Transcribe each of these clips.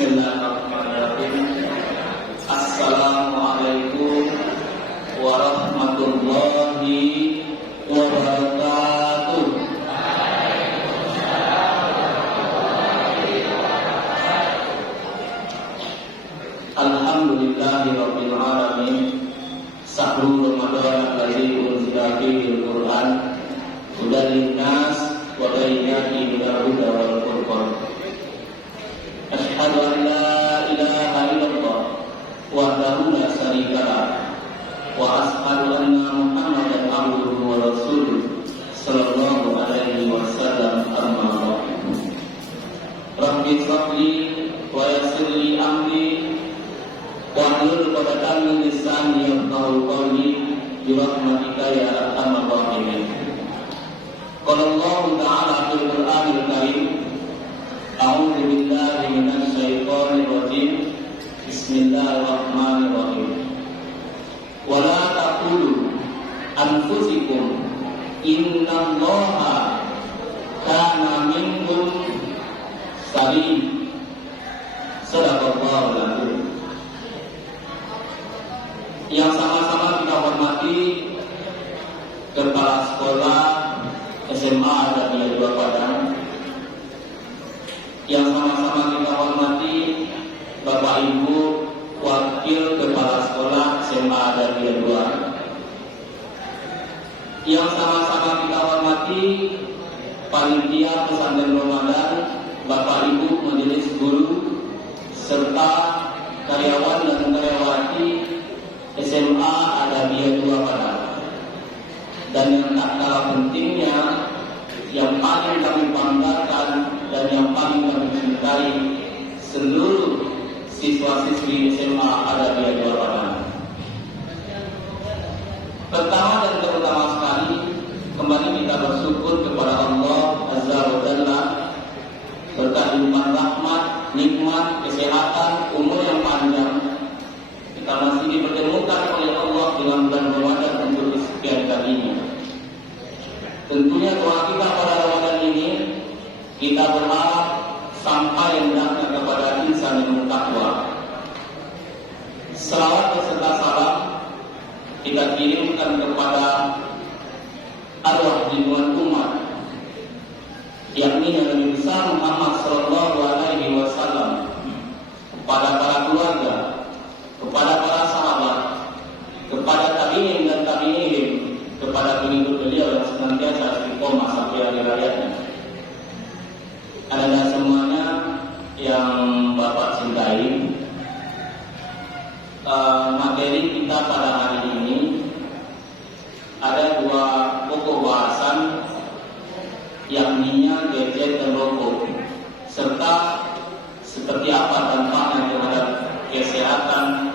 Bismillahirrahmanirrahim. Assalamualaikum warahmatullahi wabarakatuh. Alhamdulillahirabbil alamin. Sahru Ramadan alladzi unzila fihi al-Qur'an hudan lin-nas wa bayyinatin minal huda wal furqan. Asyhadu an la ilaha illallah wahdahu la syarika lah wa asyhadu anna Muhammadan abduhu wa rasuluh sallallahu alaihi wasallam. Amma ba'du. Rabbi shrahli wa yassir li amri wahlul 'uqdatam min lisani yafqahu qawli bi rahmatika ya arhamar rahimin. Qala Allah ta'ala fil Qur'anil Karim, a'udzu billahi minasy syaithanir rajim. Bismillahirrahmanirrahim. Wa la taqulu anfusikum innallaha kana minkum salim. Shadaqallahul azim. Yang sama-sama kita hormati Kepala Sekolah SMA Adabiyah 2 Padang, yang sama-sama kita hormati Bapak Ibu Wakil Kepala Sekolah SMA Adabiyah 2, yang sama-sama kita hormati Panitia Pesantren Ramadan, Bapak Ibu Majelis Guru, serta karyawan dan karyawati SMA Adabiyah 2 Padang. Dan yang tak kalah pentingnya, yang paling kami banggakan dan yang paling kami cintai, seluruh siswa-siswi SMA Adabiyah 2 Padang. Pertama dan terutama sekali, kembali kita bersyukur kepada Allah Azza wa Jalla berkat limpahan rahmat, nikmat, kesehatan, umur yang panjang. Kita masih dipertemukan oleh Allah dengan bulan Ramadan untuk kesekian kalinya. Tentunya doa kita pada Ramadan ini, kita berharap sampai hendaknya kepada insan yang bertakwa. Selawat beserta salam kita kirimkan kepada arwah junjungan umat, yakni Nabi besar Muhammad sallallahu alaihi wasallam, kepada para keluarga, kepada para sahabat, kepada tabi'in dan tabi'in, kepada pengikut beliau yang senantiasa istiqomah sampai akhir hayatnya. Anda semuanya yang Bapak cintai, materi kita pada hari ini ada 2 pokok bahasan, yakninya gadget dan rokok, serta seperti apa dampaknya terhadap kesehatan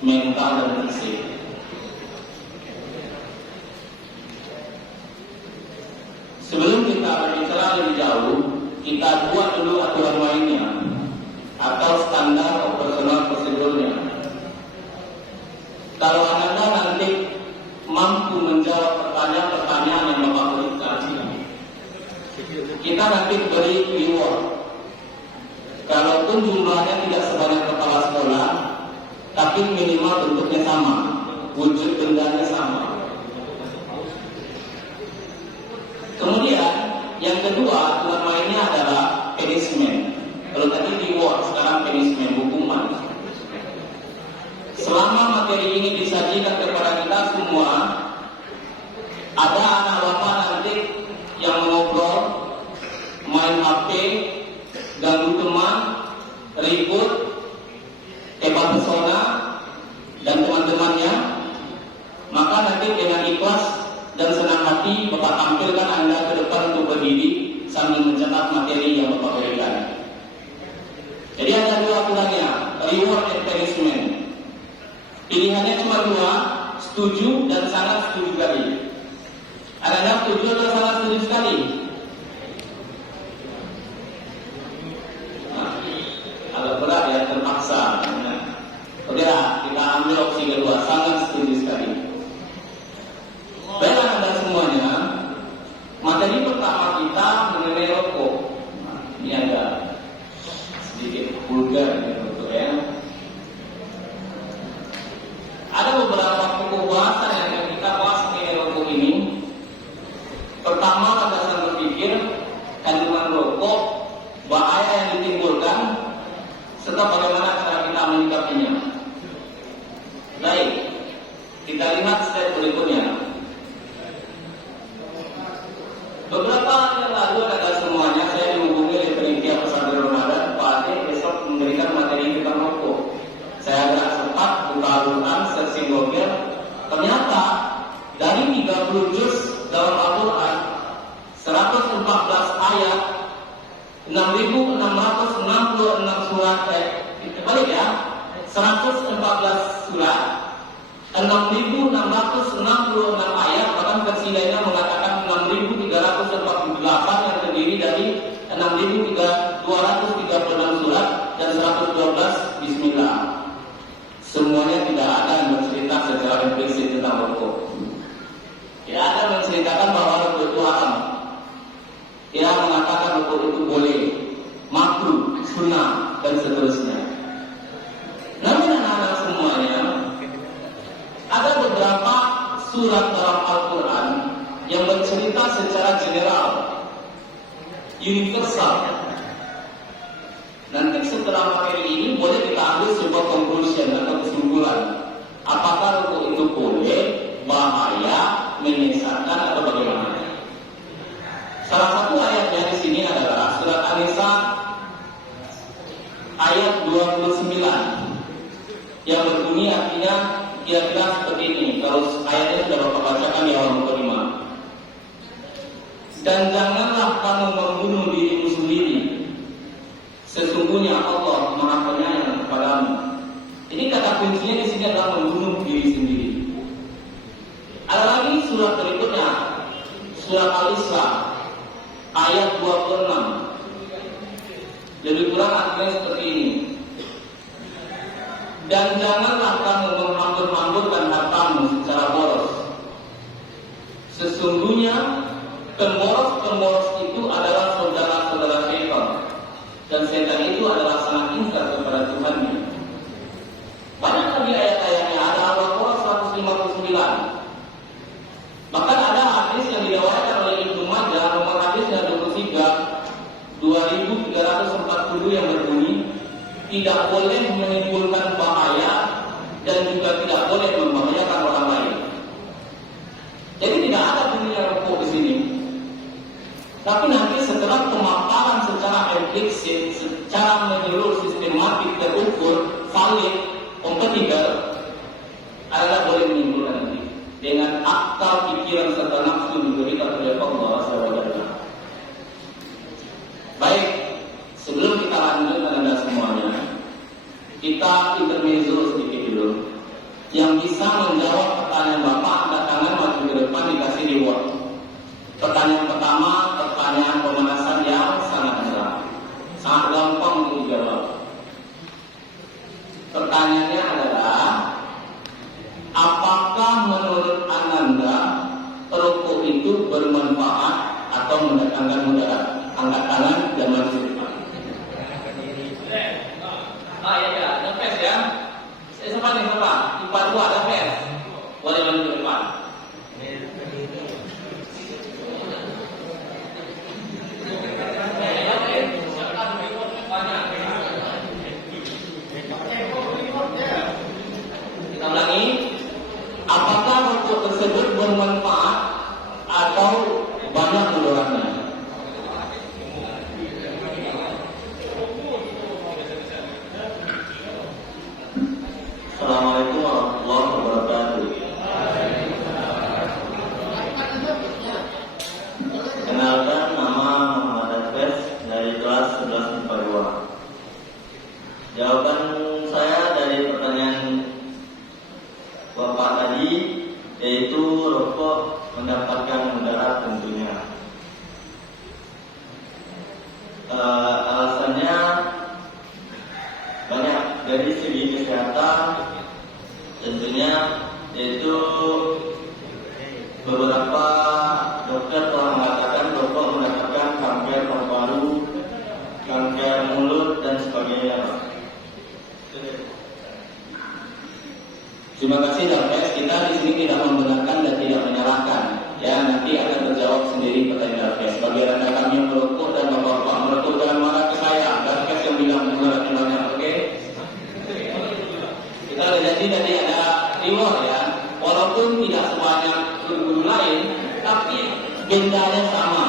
mental dan fisik. Sebelum kita berbicara lebih jauh, kita buat dulu aturan mainnya atau standar operasional prosedurnya. Kalau Anda nanti mampu menjawab pertanyaan-pertanyaan yang Bapak berikan, kita nanti beri reward. Kalaupun jumlahnya tidak sebanyak kepala sekolah, tapi minimal bentuknya sama, wujud bendanya sama. Kemudian yang kedua aturan mainnya adalah punishment. Kalau tadi reward, sekarang punishment, hukuman. Selama materi ini disajikan kepada kita semua, ada anak bapak nanti yang ngobrol, main HP, ganggu teman, ribut, hebat pesona dan teman-temannya, maka nanti dengan ikhlas dan senang hati Bapak tampilkan Anda ke depan untuk berdiri sambil mencatat materi yang Bapak berikan. Jadi ada 2 aturannya, reward and punishment. Pilihannya cuma 2, setuju dan sangat setuju sekali. Anda setuju atau sangat setuju sekali? Agak berat ya, terpaksa. Oke lah, kita ambil opsi kedua, sangat setuju sekali. Baiklah Anda semuanya, materi pertama kita mengenai rokok. Ini ada sedikit vulgar gitu ya. Ada beberapa pokok bahasan yang akan kita bahas mengenai rokok ini. Pertama, landasan berpikir, kandungan rokok, bahaya yang ditimbulkan, serta bagaimana cara kita menyikapinya. Baik, kita lihat slide berikutnya. Beberapa hari yang lalu ada semuanya saya dihubungi oleh penitia pesantren Ramadan, Pak Ade besok memberikan materi tentang rokok. Saya agak sempat buka Al-Quran, searching Google. Ternyata dari 30 juz dalam Al-Quran, 114 ayat, 6.666 surat, balik ya, 114 surat, 6.666 ayat, bahkan versi lainnya mengatakan 6.348 yang terdiri dari 6.236 surat dan 112 bismillah. Semuanya tidak ada yang bercerita secara implisit tentang rokok. Tidak ada yang menceritakan bahwa rokok itu haram. Tidak mengatakan rokok itu boleh, makruh, sunnah, dan seterusnya. Namun anak-anak semuanya, ada beberapa surat dalam Al-Quran yang bercerita secara general, universal. Nanti setelah materi ini boleh kita ambil sebuah conclusion atau kesimpulan. Apakah rokok itu boleh, bahaya, menyesatkan atau bagaimana? Salah satu ayatnya di sini adalah surat An-Nisa ayat 29 yang berbunyi artinya kira-kira seperti ini. Kalau ayatnya sudah Bapak bacakan di awal muka 5. Dan janganlah kamu membunuh dirimu sendiri. Sesungguhnya Allah Maha Penyayang kepadamu. Ini kata kuncinya di sini adalah membunuh diri sendiri. Ada lagi surat berikutnya, surat Al-Isra ayat 26. Lebih kurang artinya seperti ini. Dan janganlah kamu menghambur-hamburkan hartamu secara boros. Sesungguhnya pemboros-pemboros itu adalah saudara-saudara syaitan. Dan setan itu adalah sangat ingkar kepada Tuhannya. Banyak lagi ayat-ayatnya. Ada Al-Baqarah 159. Bahkan ada hadis yang diriwayatkan oleh Ibnu Majah, nomor hadisnya 2340 yang berbunyi, tidak boleh menimbulkan bahaya dan juga tidak boleh membahayakan orang lain. Jadi tidak ada bunyinya rokok di sini. Tapi nanti setelah pemaparan secara implisit, secara menyeluruh, sistematik, terukur, valid, kompetitor, adalah boleh menimbulkan nanti dengan akal pikiran serta nafsu diberikan oleh Allah SWT. Baik, sebelum kita lanjut Anda semuanya, kita intermezzo sedikit dulu. Yang bisa menjawab pertanyaan Bapak, angkat tangan maju ke depan, dikasih reward. Pertanyaan pertama, pertanyaan pemanasan yang sangat mudah, sangat gampang untuk dijawab. Pertanyaannya adalah, apakah menurut Ananda rokok itu bermanfaat atau mendatangkan mudarat? Angkat tangan dan maju ke depan. Ya, ada fes ya. Saya sempat nih Bapak, IPA 2 ada fes. Boleh maju ke depan. Kita ulangi. Apakah rokok tersebut bermanfaat atau banyak mudaratnya? Assalamualaikum warahmatullahi wabarakatuh. Kenalkan, nama Muhammad Hafiz dari kelas 11 IPA 2. Jawaban saya dari pertanyaan Bapak tadi, yaitu rokok mendapatkan mudarat tentunya. Alasannya banyak. Dari segi kesehatan tentunya, yaitu beberapa dokter telah mengatakan rokok mendatangkan kanker paru-paru, kanker mulut dan sebagainya. Terima kasih Dalves, kita di sini tidak membenarkan dan tidak menyalahkan. Ya, nanti akan terjawab sendiri pertanyaan Dalves. Bagi rekan kami yang merokok dan bapak-bapak merokok jangan marah ke saya. Dalves yang bilang benar-benarnya, oke? Kita ada janji tadi ada reward ya. Walaupun tidak sebanyak guru-guru lain, tapi gendanya sama.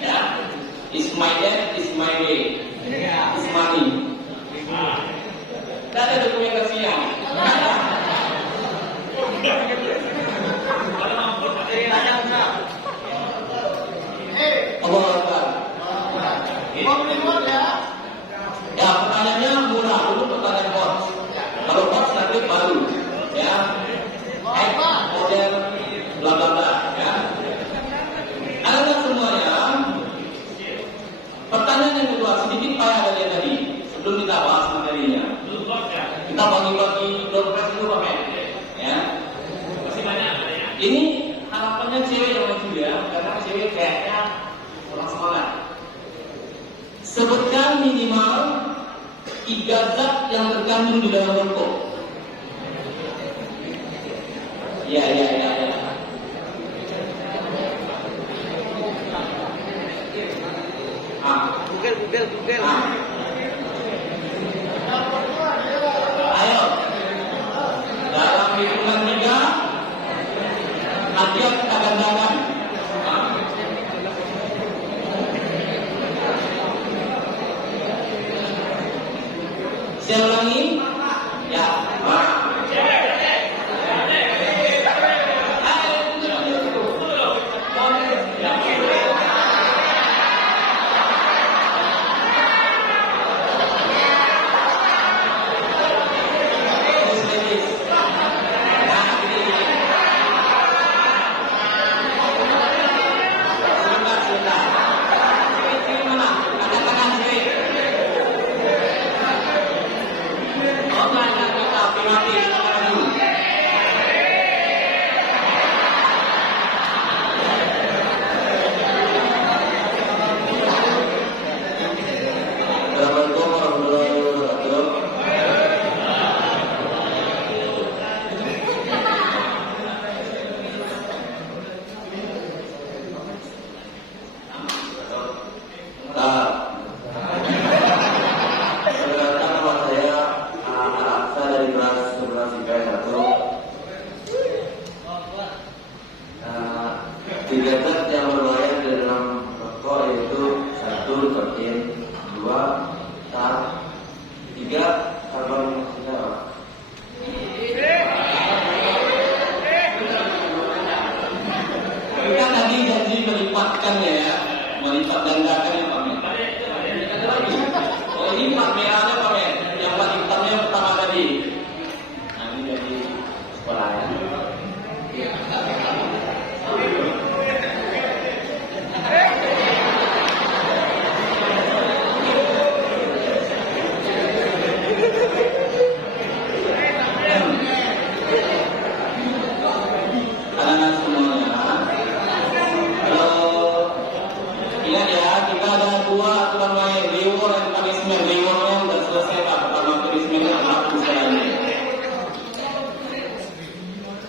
Ya, is my dad, is my way, is money. Tidak ada dokumentasinya. Allah Akbar. Ya, pertanyaannya murah. Dulu pertanyaan bot. Kalau bot nanti baru. Ya. Model bla bla bla. Ya. Ada semuanya. Pertanyaan yang kedua sedikit payah dari tadi. Sebelum kita bahas materinya. Kita bagi-bagi dompet dulu Pak Men. Ya. Masih banyak ya. Ini harapannya cewek yang maju ya, karena cewek kayaknya kurang semangat. Sebutkan minimal 3 zat yang terkandung di dalam rokok. Ya. Google. Ayo, dalam hitungan 3, hadiah kita gandakan. Saya ulangi, ya.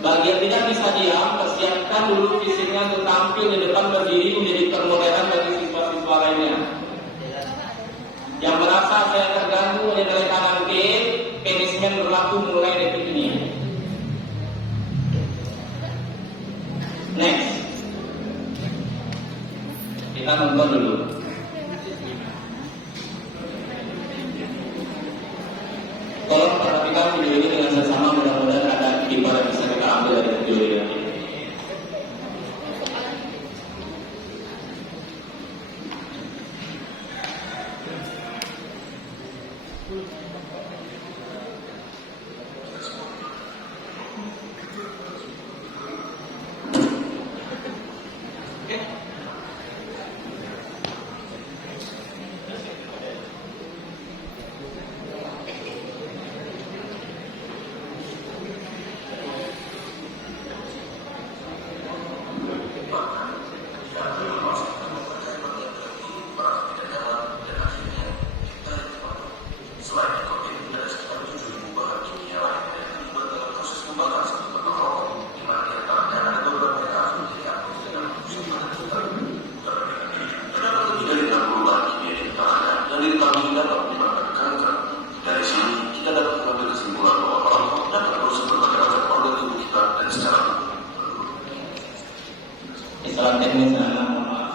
Bagi yang tidak bisa diam, persiapkan dulu fisiknya untuk tampil di depan berdiri menjadi permodelan bagi siswa-siswa lainnya. Yang merasa saya terganggu oleh rekanan T, punishment berlaku mulai detik ini. Next, kita nonton dulu. Tolong perhatikan video ini dengan sesama, mudah-mudahan ada hikmah yang bisa kita ambil dari video ini. Selain itu, teknis anak, mohon maaf.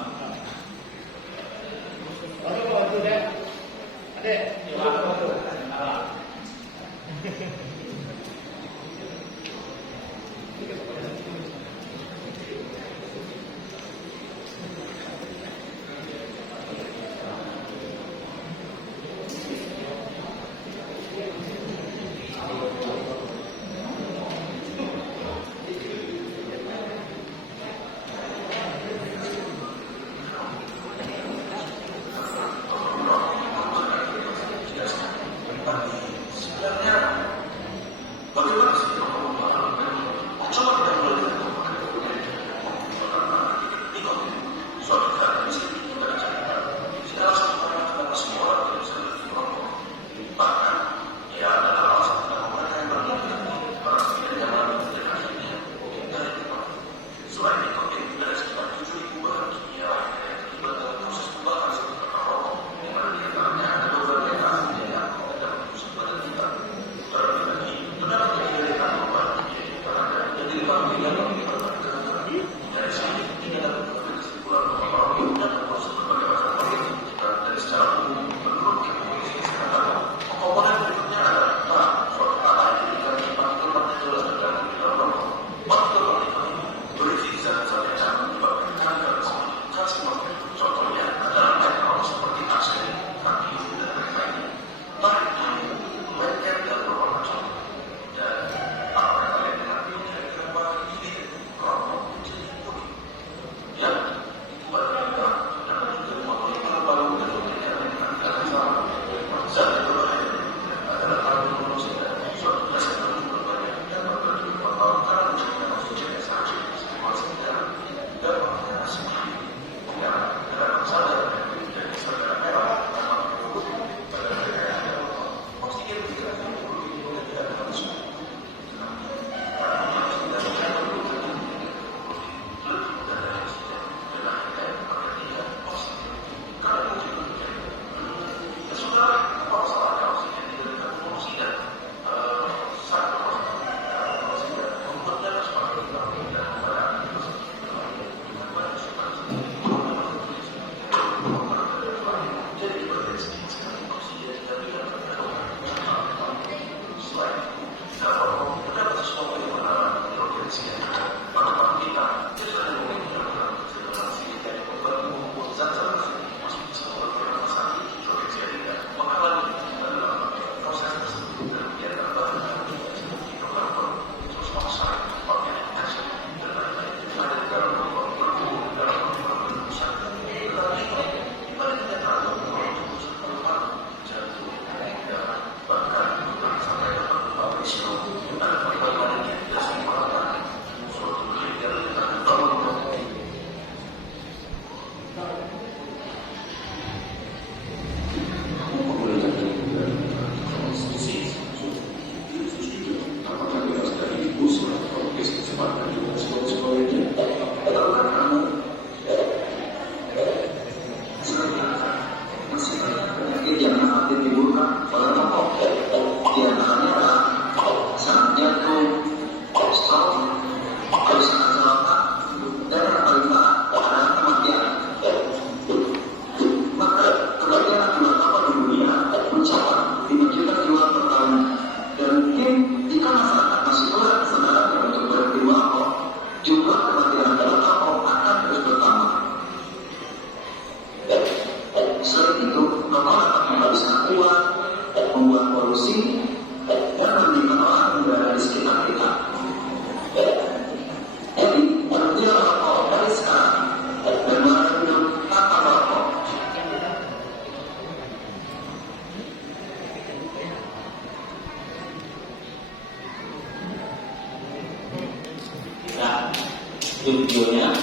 Videonya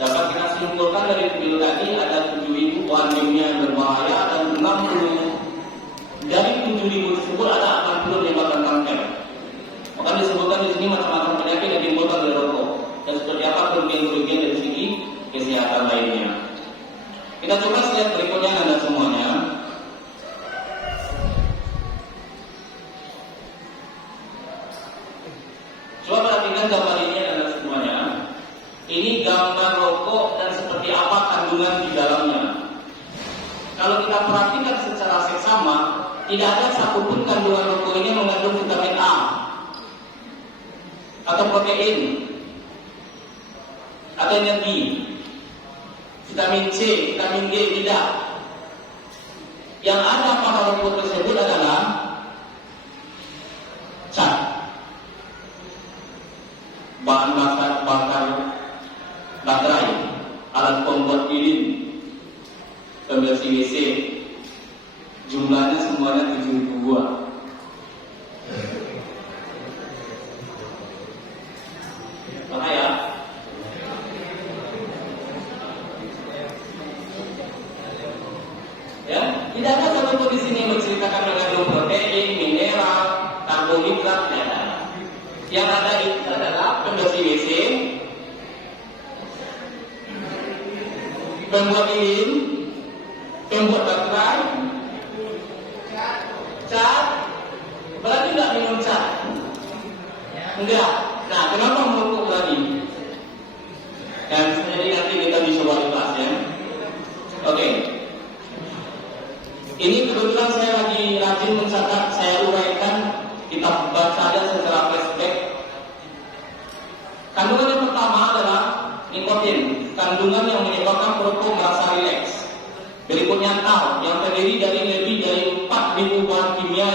dapat kita simpulkan dari video tadi ada 7.000 warning yang berbahaya dan 60 dari 7.000 tersebut ada 60 menyebabkan kanker. Maka disebutkan di sini macam-macam penyakit yang ditimbulkan dari rokok dan seperti apa kerugian-kerugian dari segi kesehatan lainnya. Kita coba lihat berikutnya Anda semuanya. Coba perhatikan gambar ini Anda semuanya. Ini tidak ada satupun kandungan rokok ini mengandung vitamin A atau protein atau energi, vitamin C, vitamin D, tidak. Yang ada pada rokok tersebut adalah cat, bahan bakar baterai, alat pembuat lilin, pembersih WC, jumlahnya semuanya 72. Bahaya. Ya, tidak ada satupun di sini menceritakan mengandung protein, mineral, karbohidrat, tidak ada. Yang ada itu adalah pembersih WC, pembuat lilin, pembuat baterai, cat. Berarti tidak minum cat? Enggak. Nah, kenapa merokok lagi? Dan jadi nanti kita bisa bahas ya. Oke. Ini kebetulan saya lagi rajin mencatat, saya uraikan, kita baca aja secara flashback. Kandungan yang pertama adalah nikotin, kandungan yang menyebabkan perokok merasa rileks. Berikutnya tau, yang terdiri dari lebih dari 4.000 bahan kimia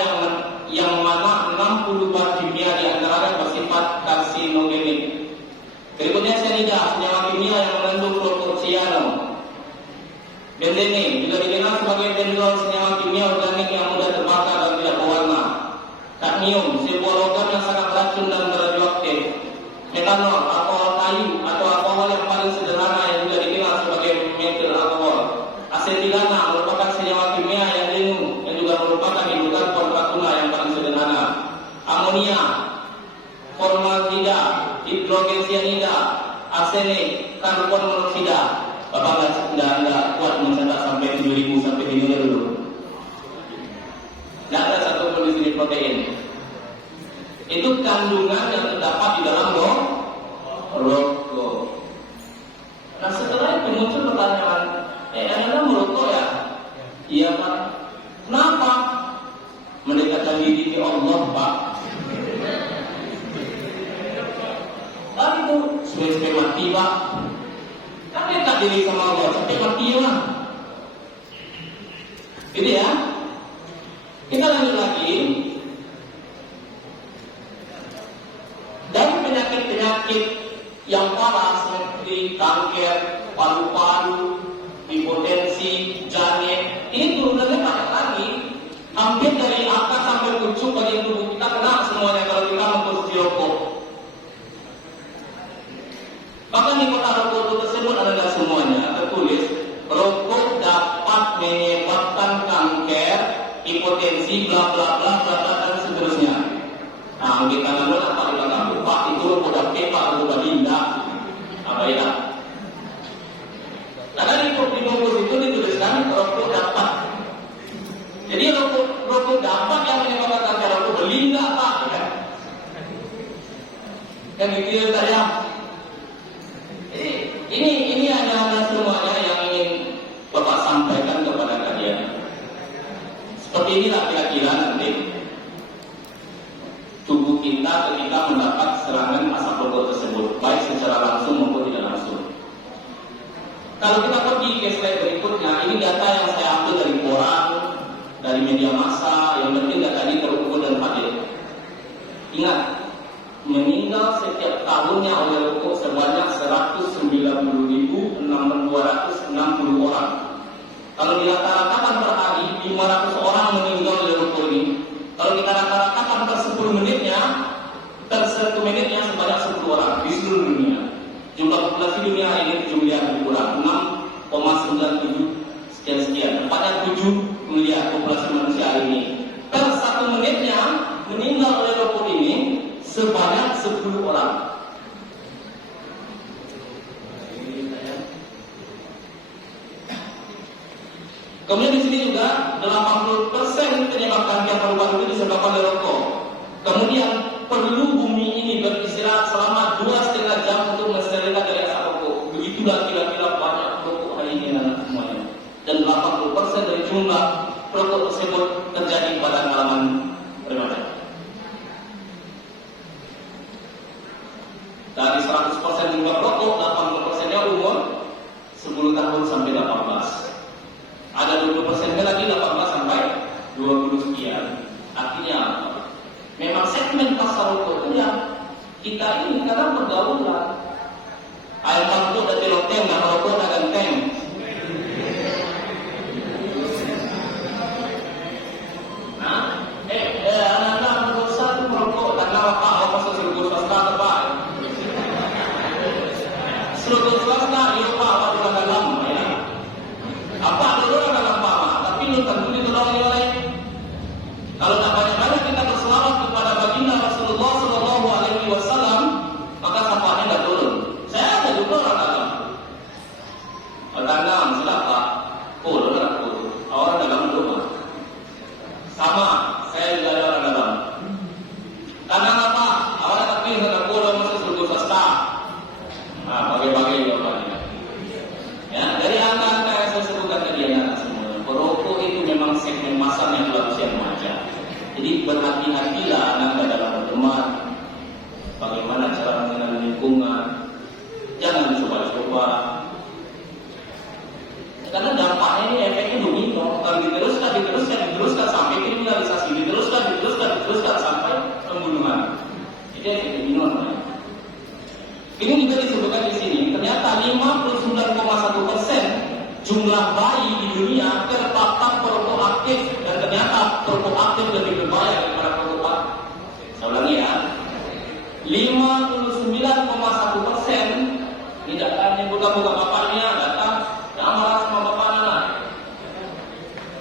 yang mana 60 bahan kimia diantaranya bersifat karsinogenik. Berikutnya cyanida, senyawa kimia yang mengandung protocyano. Benzene juga dikenal sebagai benzol, senyawa kimia organik yang mudah terbakar dan tidak berwarna. Kadmium, sebuah logam yang sangat racun dan radioaktif. Metanol, alkohol kayu atau alkohol yang paling sederhana yang juga dikenal sebagai metil alkohol. Asetilana merupakan senyawa kimia yang lingu yang juga merupakan indukan kontrakuna yang paling sederhana. Amonia, formaldehida, hidrogen cyanida, arsenik, karbon monoksida. Bapak nggak kuat mencatat sampai 7.000 sampai 3.000 dulu. Tidak ada satu pun di sini protein. Itu kandungan yang terdapat di dalam rokok. Nah setelah itu muncul pertanyaan, Anda merokok ya? Iya Pak. Kenapa? Mendekatkan diri ke Allah Pak. Tapi itu sudah mati Pak. Kan dekat diri sama Allah, sampai mati lah. Gitu ya. Kita lanjut lagi. Dari penyakit-penyakit yang parah seperti kanker, paru-paru, hipotensi, janin, ini turunannya banyak lagi. Hampir dari akar sampai pucuk bagian tubuh kita kena semuanya kalau kita mengkonsumsi rokok. Bahkan di kota rokok tersebut adalah semuanya tertulis rokok dapat menyebabkan kanker, hipotensi, bla bla bla bla bla dan seterusnya. Nah, kita lalu apa di belakang Pak itu rokok dapat Pak rokok indah apa ya? Karena di bungkus itu dituliskan rokok dapat. Jadi rokok dapat yang menyebabkan kanker rokok beli enggak Pak? Ya. Yang itu saya. Ini adalah semuanya yang ingin Bapak sampaikan kepada kalian. Seperti inilah kira-kira nanti tubuh kita ketika mendapat serangan asap rokok tersebut, baik secara langsung maupun tidak langsung. Kalau kita pergi ke slide berikutnya, ini data yang saya ambil dari koran, dari media massa, yang penting data ini terukur dan hadir. Ingat, meninggal setiap tahunnya oleh rokok sebanyak 190.260 orang. Kalau dirata-ratakan per hari 500 orang meninggal oleh rokok ini. Kalau kita rata-ratakan per 10 menitnya, per 1 menitnya sebanyak 10 orang di seluruh dunia. Jumlah populasi dunia hari ini 7 miliar lebih kurang, 6,97 sekian. Tepatnya 7 miliar populasi manusia hari ini. Per 1 menitnya meninggal oleh rokok ini sebanyak 10 orang. Kemudian di sini juga 80% penyebab kanker paru-paru itu disebabkan oleh rokok. Kemudian perlu bumi ini beristirahat selama 2,5 jam untuk mensterilkan dari asap rokok. Begitulah kira-kira banyak rokok hari ini semuanya. Dan 80% dari jumlah rokok tersebut terjadi pada Dari 100% jumlah rokok, 80%-nya umur 10 tahun sampai 18. Ada 20% lagi 18 sampai 20 sekian. Artinya apa? Memang segmen pasar rokok itu yang kita ini kadang pergaulan. Ayam kampung dan teloteng, dan rokok dan ganteng. Nah, anak-anak berusaha itu merokok karena apa masuk surga swasta terbaik. Surga swasta, iya pak, apa dulu dalam ya? Apa dulu dalam pak? Tapi lu tentu ditolong oleh. Kalau tak banyak-banyak kita berselawat kepada baginda Rasulullah Sallallahu Alaihi Wasallam, maka syafaatnya tidak turun. Saya ada juga orang dalam. Orang dalam silakan. Orang dalam rumah. Sama, saya juga ada orang dalam. Karena apa? Awalnya tapi sudah pulang masuk surga swasta. Nah, bagi-bagi jawabannya. Ya, dari angka-angka yang saya sebutkan tadi anak semua, perokok itu memang segmen pasar yang telah usia remaja. Jadi berhati-hatilah anda dalam berteman. Bagaimana cara mengenal lingkungan? Jangan coba-coba. Karena dampaknya ini efeknya domino. Kalau diteruskan sampai kriminalisasi, diteruskan sampai pembunuhan. Jadi efek domino namanya. Ini juga disebutkan di sini. Ternyata 59,1% jumlah bayi di dunia terpapar perokok aktif, dan ternyata perokok aktif lebih berbahaya daripada perokok aktif. Saya ulangi ya. 59,1%. Ini data yang buka-buka bapaknya, data yang marah sama bapaknya lah.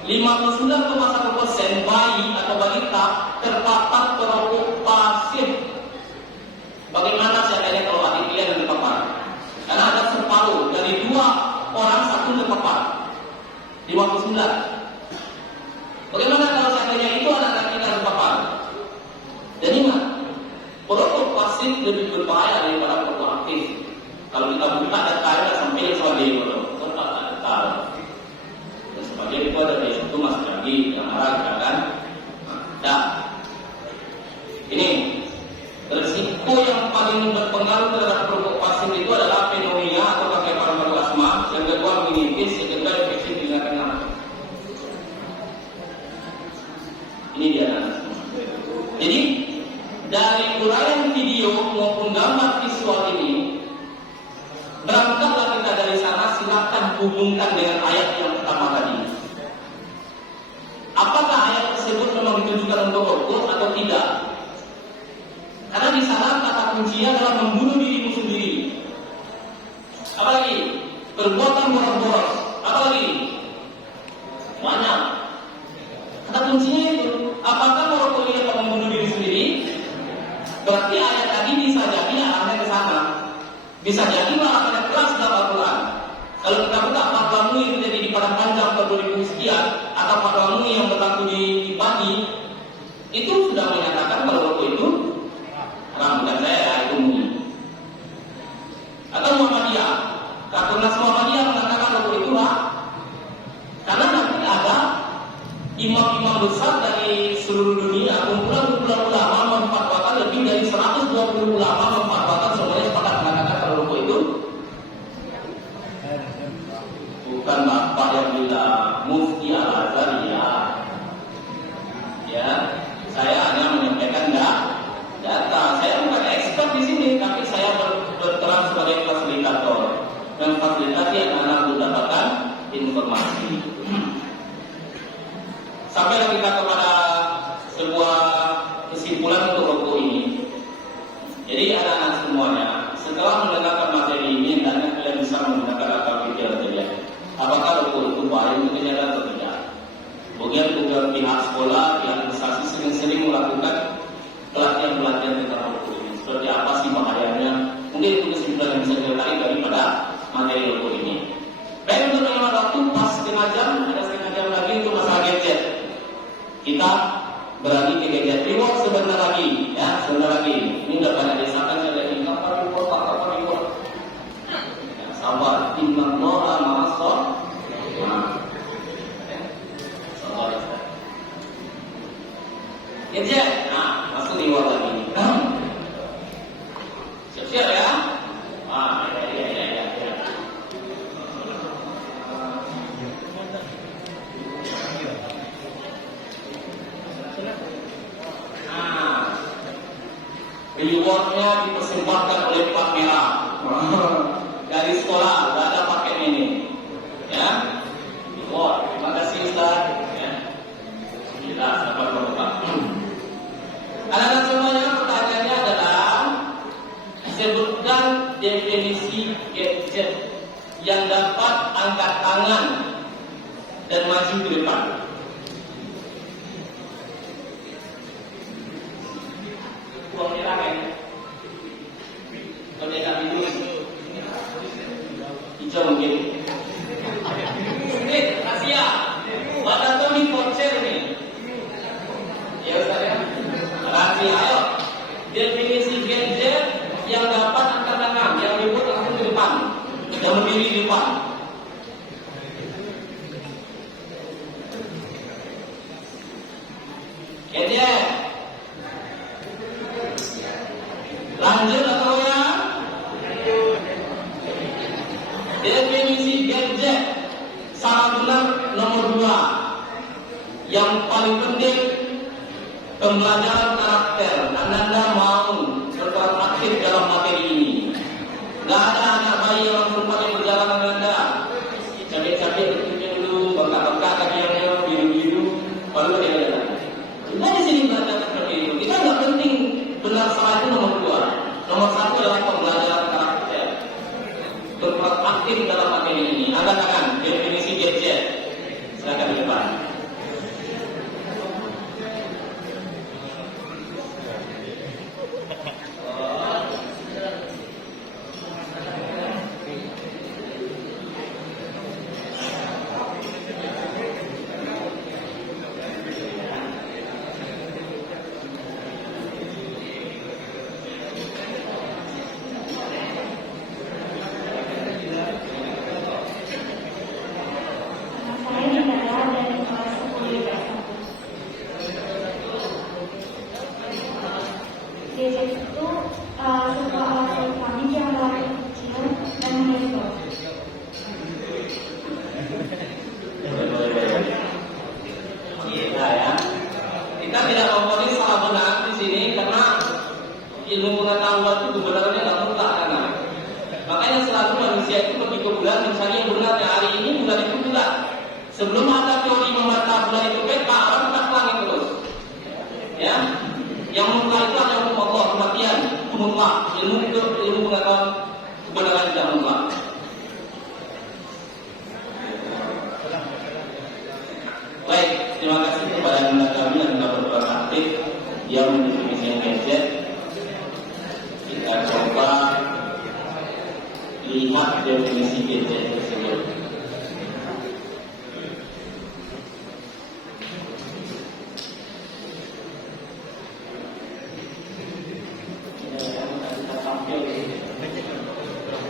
59,1% bayi atau balita terpapar perokok pasif. Bagaimana caranya kalau adik kalian yang terpapar? Karena ada separuh dari 2 orang 1 terpapar. 59. Bagaimana kalau seandainya itu anak-anak kita terpapar? Dan ingat, perokok pasif lebih berbahaya daripada perokok aktif. Kalau kita buka datanya sampai sebagai perokok data. Dan sebagai itu ada di situ masih lagi yang marah kan? Nah, ini risiko yang paling berpengaruh terhadap perokok pasif itu adalah pneumonia atau paru-paru asma, yang kedua meningitis, yang ketiga infeksi penyakit nafas. Ini dia anak semua. Jadi dari uraian video maupun gambar visual ini, berangkatlah kita dari sana, silakan hubungkan dengan ayat yang pertama tadi. Apakah ayat tersebut memang ditujukan untuk rokok atau tidak? Karena di sana kata kuncinya adalah membunuh dirimu sendiri. Apalagi perbuatan boros-boros. Apalagi banyak. Kata kuncinya itu, apakah merokok ini dapat membunuh diri sendiri? Berarti ayat tadi bisa jadi arahnya ke sana. Bisa jadi malah ada keras dalam Al-Quran. Kalau kita buka fatwa MUI yang terjadi di Padang Panjang tahun 2000 sekian, atau fatwa MUI yang berlaku di Pagi, itu sudah menyatakan kalau rokok itu haram. Bukan saya, itu MUI. Atau Muhammadiyah, Rakernas Muhammadiyah mengatakan rokok itu haram. Karena nanti ada imam-imam besar dari seluruh dunia, kumpulan-kumpulan ulama memfatwakan, lebih dari 120 ulama memfatwakan, semuanya sepakat mengatakan kalau rokok itu bukan bapak yang bilang, Mufti Al-Azhar ya. Saya hanya menyampaikan data. Saya bukan expert di sini, tapi saya berperan sebagai fasilitator, memfasilitasi anak-anak untuk mendapatkan informasi. Sampailah kita kepada sebuah kesimpulan untuk rokok ini. Jadi anak-anak semuanya, setelah mendengarkan materi ini, hendaknya kalian bisa menggunakan akal pikir saja. Apakah rokok itu bahaya untuk kesehatan atau tidak? Kemudian pihak sekolah, pihak administrasi sering-sering melakukan pelatihan-pelatihan tentang rokok ini. Seperti apa sih bahayanya? Mungkin itu kesimpulan yang bisa kita tarik daripada materi rokok ini. Baik, untuk menghemat waktu, pas setengah jam, ada setengah jam lagi untuk masalah gadget. Kita beralih ke gadget. Reward sebentar lagi, ya, sebentar lagi. Ini udah banyak desakan saya dari kapan reward, kapan reward. Ya, sabar, inna allaha ma'as-shor. Sabar. Gadget, nah, masuk reward lagi. Siap-siap ya. rewardnya dipersembahkan oleh plat merah dari sekolah, nggak ada paket ini, ya. Reward, terima kasih Ustaz. Ya. Kita dapat berbuka. Anak-anak semuanya, pertanyaannya adalah sebutkan definisi gadget yang dapat angkat tangan dan maju ke depan. Uang merah kan? Kalau tidak biru, hijau mungkin. Asia, badan kami konser nih. Ya Ustaz ya. Rahasia, ayo. Definisi gadget yang dapat angkat tangan, yang ribut langsung ke depan, yang berdiri di depan. Gadget. Lanjut atau ya? Definisi gadget salah benar nomor 2. Yang paling penting pembelajaran karakter. Anda mau berperan aktif dalam materi ini. Gak ada anak bayi yang langsung pakai perjalanan Anda. Capek-capek berpikir dulu, bengkak-bengkak kakinya biru-biru, baru dia jalan. Kita di sini belajar seperti itu. Kita nggak penting benar salah itu nomor 2. Nomor 1 adalah pembelajaran karakter. Berperan aktif dalam materi ini. Angkat tangan. Definisi gadget. Silakan di depan. Gadget itu sebuah alat elektronik yang relatif kecil dan handphone. Kita ya, kita tidak mempunyai salah benar di sini karena ilmu pengetahuan itu kebenarannya nggak mutlak karena makanya selalu manusia itu pergi ke bulan mencari yang benarnya. Hari ini bulan itu bulan. Sebelum ada teori membantah bulan itu peta, orang tak langit terus. Ya, yang mutlak itu adalah hukum Allah, kematian, mutlak. Ilmu pengetahuan kebenaran tidak mutlak. Baik, terima kasih kepada anda kami yang telah berperan aktif yang mendefinisikan gadget. Kita coba lihat definisi gadget tersebut.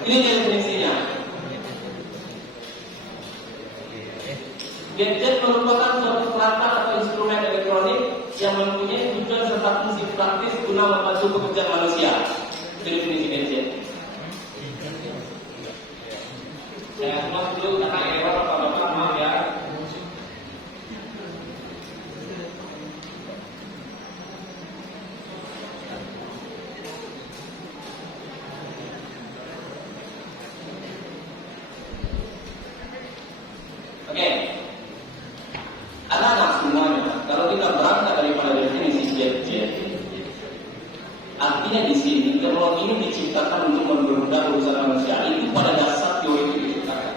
Ini definisinya. Gadget merupakan suatu perangkat atau instrumen elektronik yang mempunyai tujuan serta fungsi praktis guna membantu pekerjaan manusia. Itu definisi gadget. Saya semua dulu karena error apa-apa, maaf ya. Oke. Anak-anak semuanya, kalau kita berangkat daripada definisi gadget, artinya di sini teknologi ini diciptakan untuk mempermudah urusan manusia. Itu pada dasar teori itu diciptakan.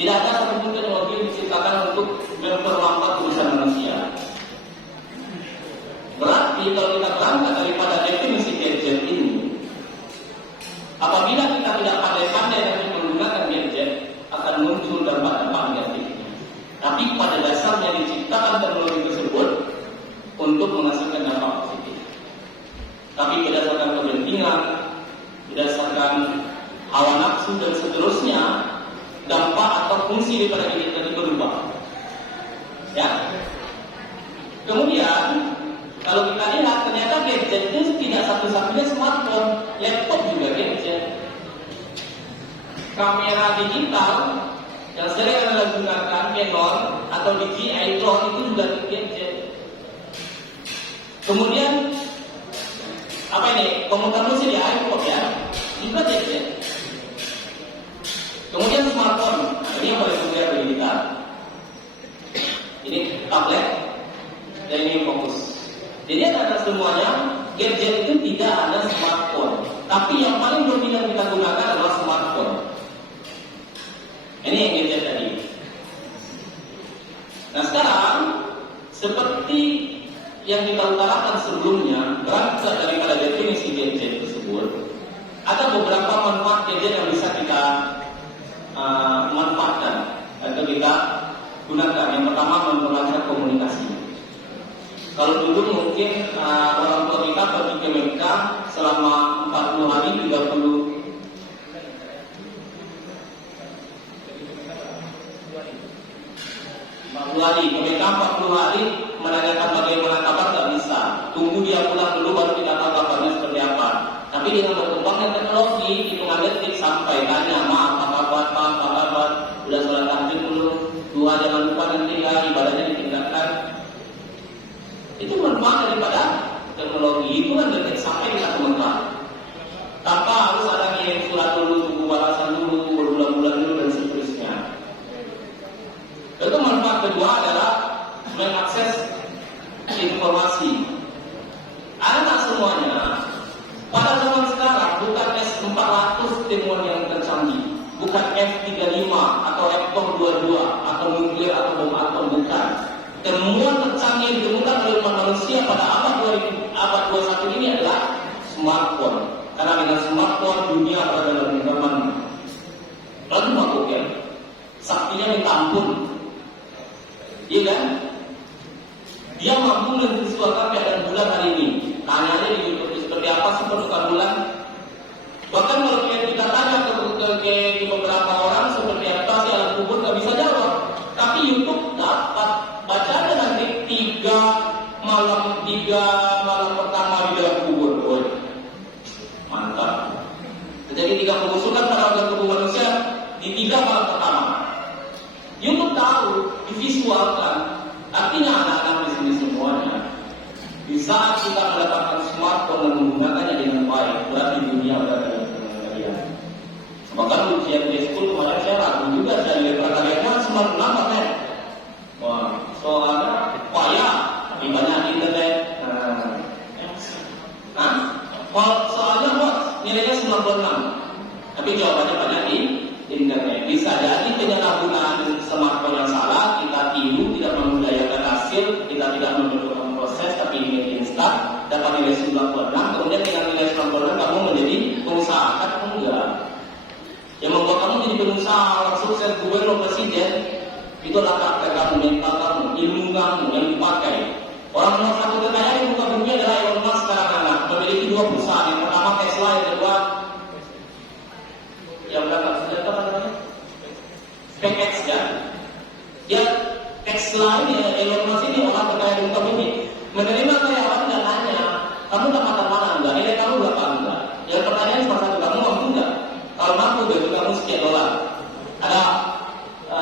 Tidak ada satupun teknologi yang diciptakan untuk memperlambat urusan manusia. Berarti kalau kita berangkat daripada definisi gadget ini, apabila kita tidak pandai-pandai dalam menggunakan gadget, akan muncul dampak-dampak negatif. Tapi pada dasarnya diciptakan teknologi tersebut untuk menghasilkan dampak positif. Tapi berdasarkan kepentingan, berdasarkan hawa nafsu dan seterusnya, dampak atau fungsi daripada gadget tadi berubah. Ya. Kemudian kalau kita lihat ternyata gadget itu tidak satu-satunya smartphone, laptop juga gadget. Kamera digital yang sering Anda gunakan, Canon atau DJI drone itu juga gadget. Kemudian apa ini, komuter musik ya, iPod ya, juga gadget. Kemudian smartphone, nah, ini yang paling populer bagi kita. Ini tablet, dan ini fokus. Jadi ada semuanya, gadget itu tidak ada smartphone. Tapi yang paling dominan kita gunakan adalah smartphone. Ini yang gadget tadi. Nah sekarang, seperti yang kita utarakan sebelumnya, berangkat daripada definisi gadget tersebut, ada beberapa manfaat gadget yang bisa kita manfaatkan atau kita gunakan. Yang pertama, memperlancar komunikasi. Kalau dulu mungkin orang tua kita pergi ke Mekah selama 40 hari 30 hari ke Mekah 40 hari menanyakan bagaimana kabar nggak bisa. Tunggu dia pulang dulu baru kita tahu kabarnya seperti apa. Tapi dengan berkembangnya teknologi, hitungan detik sampai tanya, apa kabar, udah sholat tahajud belum? Dua jangan lupa nanti ya ibadahnya ditinggalkan. Itu manfaat daripada teknologi. Itu kan detik sampai kita ke Mekah. Tanpa harus ada kirim surat dulu, tunggu balasan dulu, berbulan-bulan dulu dan seterusnya. Itu manfaat kedua adalah mengakses informasi. Ada tak semuanya? Pada zaman sekarang bukan S400 timuan yang tercanggih, bukan F35 atau F22 atau nuklir atau bom atom, bukan. Temuan tercanggih ditemukan oleh manusia pada abad 21 ini adalah smartphone. Karena dengan smartphone dunia berada dalam genggaman. Lalu makhluk ya, saktinya minta ampun. Iya kan? Dia mampu memvisualkan keadaan bulan hari ini. Tanya aja di YouTube seperti apa sih permukaan bulan. Bahkan kalau kita tanya ke beberapa orang seperti apa sih alam kubur, nggak bisa jawab. Tapi YouTube dapat. Baca aja nanti 3 malam pertama di dalam kubur. Woy, mantap. Jadi 3 pengusukan pada dalam tubuh manusia di 3 malam pertama. YouTube tahu, divisualkan. Artinya anak-anak di sini semuanya, di saat kita mendapatkan smartphone dan menggunakannya dengan baik, berarti dunia berada dalam tangan kalian. Bahkan ujian di school kemarin saya ragu juga, saya lihat perkaliannya 96 kan. Wah, soalnya payah, tapi banyak di internet. Soalnya nilainya 96, tapi jawabannya banyak di internet. Bisa jadi penyalahgunaan smartphone yang salah, kita tiru, tidak membudayakan hasil, kita tidak membutuhkan proses, tapi ingin instan, dapat nilai 96, kemudian dengan nilai 96 kamu menjadi pengusaha, kan enggak. Yang membuat kamu jadi pengusaha, orang sukses, gubernur, presiden, itulah karakter kamu, mental kamu, ilmu kamu yang dipakai. Orang nomor 1 terkaya di muka bumi adalah Elon Musk sekarang anak, memiliki 2 perusahaan, yang pertama Tesla, yang kedua yang berapa namanya? SpaceX ya. Dia Tesla ini, Elon Musk ini orang terkaya di muka bumi. Menerima karyawan dan nanya, kamu dapat mana enggak? Nilai kamu berapa enggak? Yang pertanyaan cuma satu, kamu mampu enggak? Kalau mampu, gaji kamu sekian $. Ada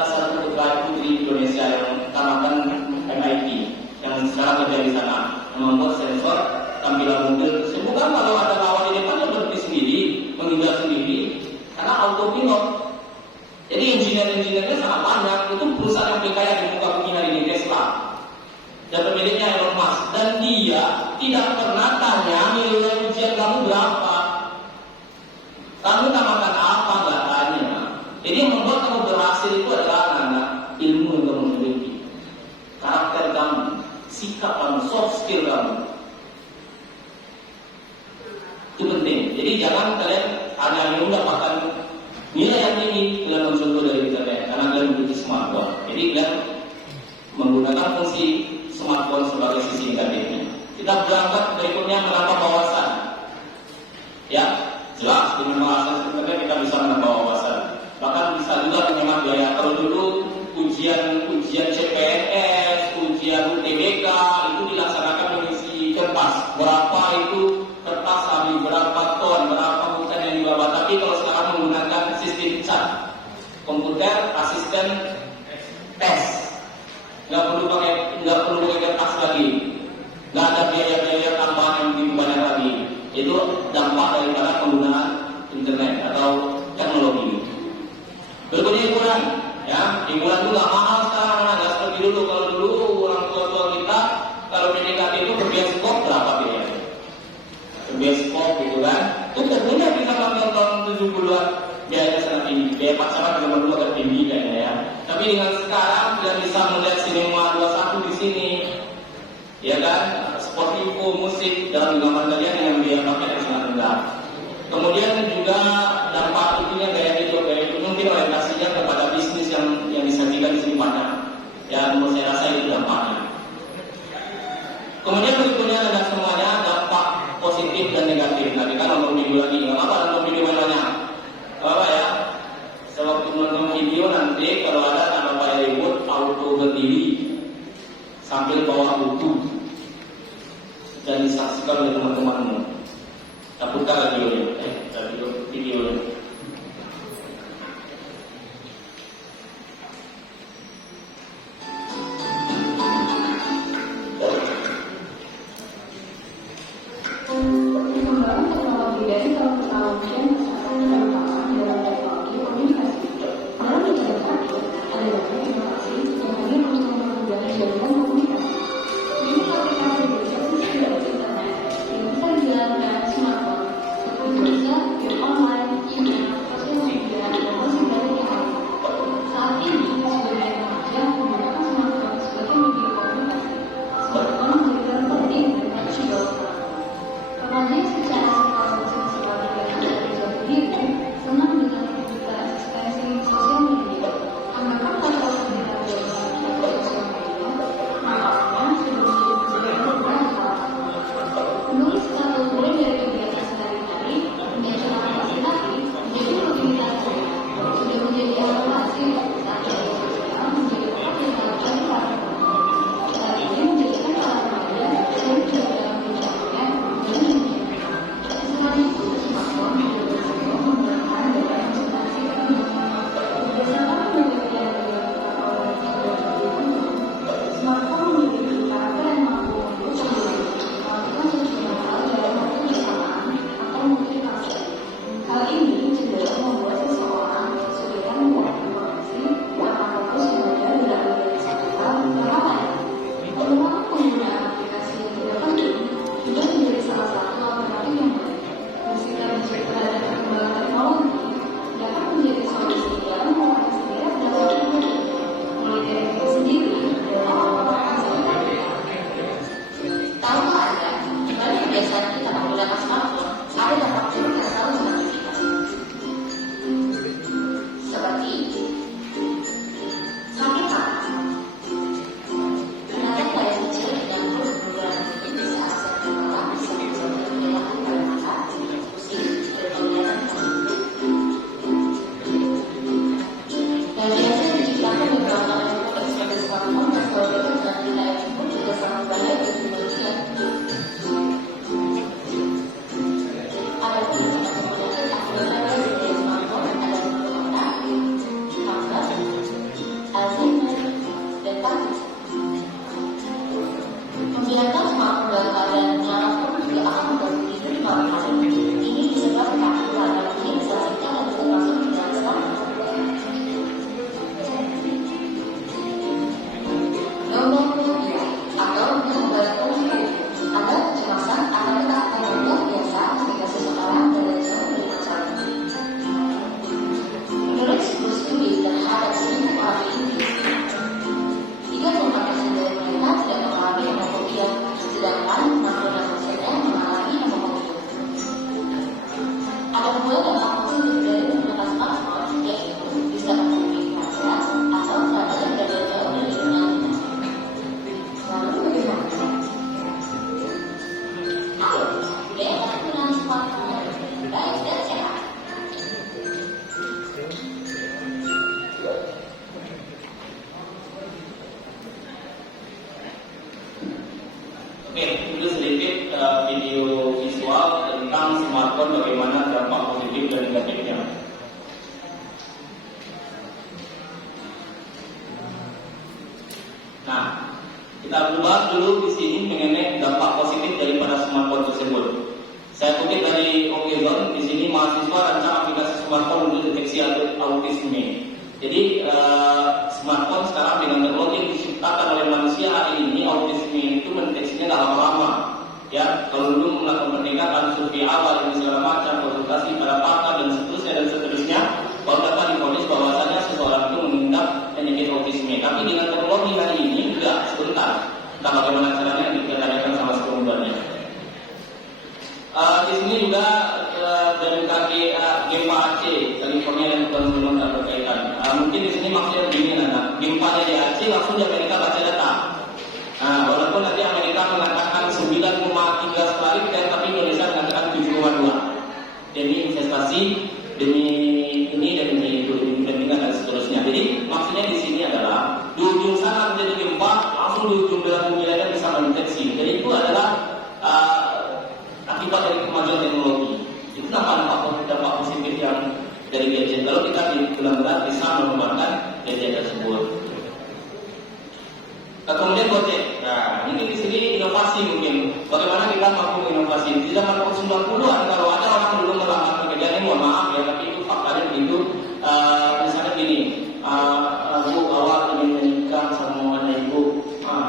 satu putri Indonesia yang tamakan MIT, yang sekarang kerja di sana, yang membuat sensor tampilan mobil. Bukan kalau ada lawan di depan, dia berhenti sendiri, menghindar sendiri. Karena autopilot. Jadi engineer-engineernya sangat banyak. Itu perusahaan yang terkaya di muka bumi hari ini, Tesla. Dan pemiliknya Elon Musk. Dan dia tidak pernah tanya nilai ujian kamu berapa. Kamu namakan apa, nggak tanya. Jadi yang membuat kamu berhasil itu adalah anak ilmu yang kamu miliki, karakter kamu, sikap kamu, soft skill kamu. Itu penting. Jadi jangan kalian hanya mendapatkan nilai yang tinggi dengan mencontoh dari internet, karena kalian memiliki smartphone. Jadi kalian menggunakan fungsi smartphone sebagai sisi negatifnya. Kita berangkat berikutnya menambah wawasan. Ya, jelas dengan wawasan sebenarnya kita bisa menambah wawasan. Bahkan bisa juga menghemat biaya. Kalau dulu ujian CPNS, ujian UTBK itu dilaksanakan mengisi kertas. Berapa itu kertas habis, berapa ton, berapa bukan yang dibawa. Tapi kalau sekarang menggunakan sistem CAT, komputer asisten tes, nggak perlu pakai kertas lagi, nggak ada biaya tambahan yang lebih banyak lagi. Itu Kalau PDKT itu ke bioskop berapa biayanya? Ke bioskop gitu kan? Itu tentunya bisa nonton 70-an, biayanya sangat tinggi. Biaya pacaran zaman dulu agak tinggi kayaknya ya. Tapi dengan sekarang kita bisa melihat sinema 21 di sini, ya kan? Sportivo, musik dalam gambar kalian dengan biaya paket yang sangat rendah. Kemudian juga dampak itunya gaya hidup mungkin orientasinya kepada bisnis yang disajikan di sini banyak. Ya, menurut saya rasa itu dampaknya. Kemudian berikutnya ada semuanya dampak positif dan negatif. Nah, kita nonton video lagi. Nggak apa nonton video banyak. Apa ya? Sewaktu nonton video nanti kalau ada tanda pada remote auto berdiri sambil bawa buku dan disaksikan oleh teman-temanmu. Kita putar videonya. Videonya. Perkembangan teknologi dari tahun ke tahun kian pesat, terutama dalam teknologi komunikasi. Dalam bidang satu, ada banyak inovasi yang hadir untuk mempermudah jaringan komunikasi. Ini aplikasi berbasis via internet yang bisa dijalankan dengan smartphone, seperti bisa game online, email, sosial media, dan masih banyak yang lain. Saat ini, sebagian remaja menggunakan smartphone sebagai media komunikasi. Smartphone memberikan penting dan fleksibel. Remaja secara psikologi dan jati diri senang dengan membuka eksistensi sosial media. Mengapa faktor sekitar sosial media? Nampaknya sudah menjadi bagian beberapa. Menulis atau mulai dari kegiatan sehari-hari menjadi fasilitasi menjadi rutinitas sudah menjadi alokasi saat media sosial menjadi tempat yang sangat dilakukan. Saat ini menjadikan para remaja sering dalam bicaranya selain itu, smartphone juga berhasil menggunakan daya konsentrasi berdasarkan penelitian smartphone memiliki karakter yang mampu membuat melakukan sejumlah hal dalam waktu bersamaan atau multitasking. Hal ini cenderung membuat seseorang kesulitan membuat informasi karena fokus belajar berada dari satu hal ke hal lain. Pengulangan penggunaan aplikasi yang tidak penting juga menjadi salah satu alternatif yang baik. Meski terhadap perkembangan teknologi dapat menjadi solusi yang merupakan setiap dalam waktu mulai dari diri sendiri dalam melakukan sendiri. Tahukah Anda, dibalik kebiasaan kita menggunakan smartphone, ada dampak buruk yang selalu menanti kita. Seperti sakit mata. Ternyata layar kecil yang terus bergerak di saat terkena bisa menyebabkan penyakit pada mata, pusing, dan penglihatan kabur. Dan biasanya diciptakan beberapa layar seperti smartphone dan proyektor dan di layar tersebut juga sangat bahaya bagi manusia. Adapun penyakit akibat layar seperti smartphone ada beberapa kanker, Alzheimer, dan Parkinson. Membiarkan smartphone dalam keadaan nyala pun juga akan mengganggu tidur di malam hari. Ini disebabkan karena ini selanjutnya yang bisa masuk di dalam smartphone. Gelombang kemudian atau gelombang kemudian adalah kecemasan akan ketakutan yang luar biasa ketika seseorang berada jauh dari pacarnya. Menurut sebuah studi terhadap 1.000 orang India, 34% dari mereka tidak mengalami homofobia, sedangkan 66%-nya mengalami homofobia. Ada pula dampak positif dari menggunakan smartphone, yaitu bisa menghubungi keluarga atau kerabat yang berada jauh dari dunia nyata. Lalu bagaimana? Ayo, budayakan penggunaan smartphone baik dan sehat. Oke, itu sedikit video visual tentang smartphone, bagaimana dampak positif dan negatifnya. Nah, kita bahas dulu di sini mengenai dampak positif daripada smartphone tersebut. Saya kutip dari Okezone, di sini mahasiswa rancang aplikasi smartphone untuk deteksi autisme. Jadi smartphone sekarang dengan teknologi yang diciptakan oleh manusia hari ini, autisme itu mendeteksi Kalau dulu melakukan pernikahan, survei awal ini segala macam, konsultasi pada pakar dan seterusnya, baru dapat difonis bahwasanya seseorang itu mengidap penyakit autisme. Tapi dengan teknologi hari ini enggak, sebentar. Entah bagaimana caranya kita tanyakan sama sekemudiannya. Di sini juga dari kaki gempa Aceh, California dan belum berkaitan. Mungkin di sini maksudnya begini, gempanya di Aceh langsung di Amerika baca data. Walaupun nanti Amerika mengatakan 9,3 skala Richter, tapi Indonesia mengatakan 7,2. Demi investasi, demi ini dan demi pendidikan dan seterusnya. Jadi maksudnya di sini adalah di ujung sana terjadi gempa, langsung di ujung dalam bumi lainnya bisa mendeteksi. Jadi itu adalah akibat dari kemajuan teknologi. Itu dampak positif yang dari gadget. Kalau kita benar-benar bisa mengembangkan gadget tersebut. Kemudian Gojek. Nah, ini di sini inovasi mungkin. Bagaimana kita mampu menginovasi? Di zaman tahun 90-an kalau ada orang yang belum melamar pekerjaan ini, mohon maaf ya, tapi itu faktanya begitu. Misalnya gini, Bu awal ingin menikah sama anak ibu,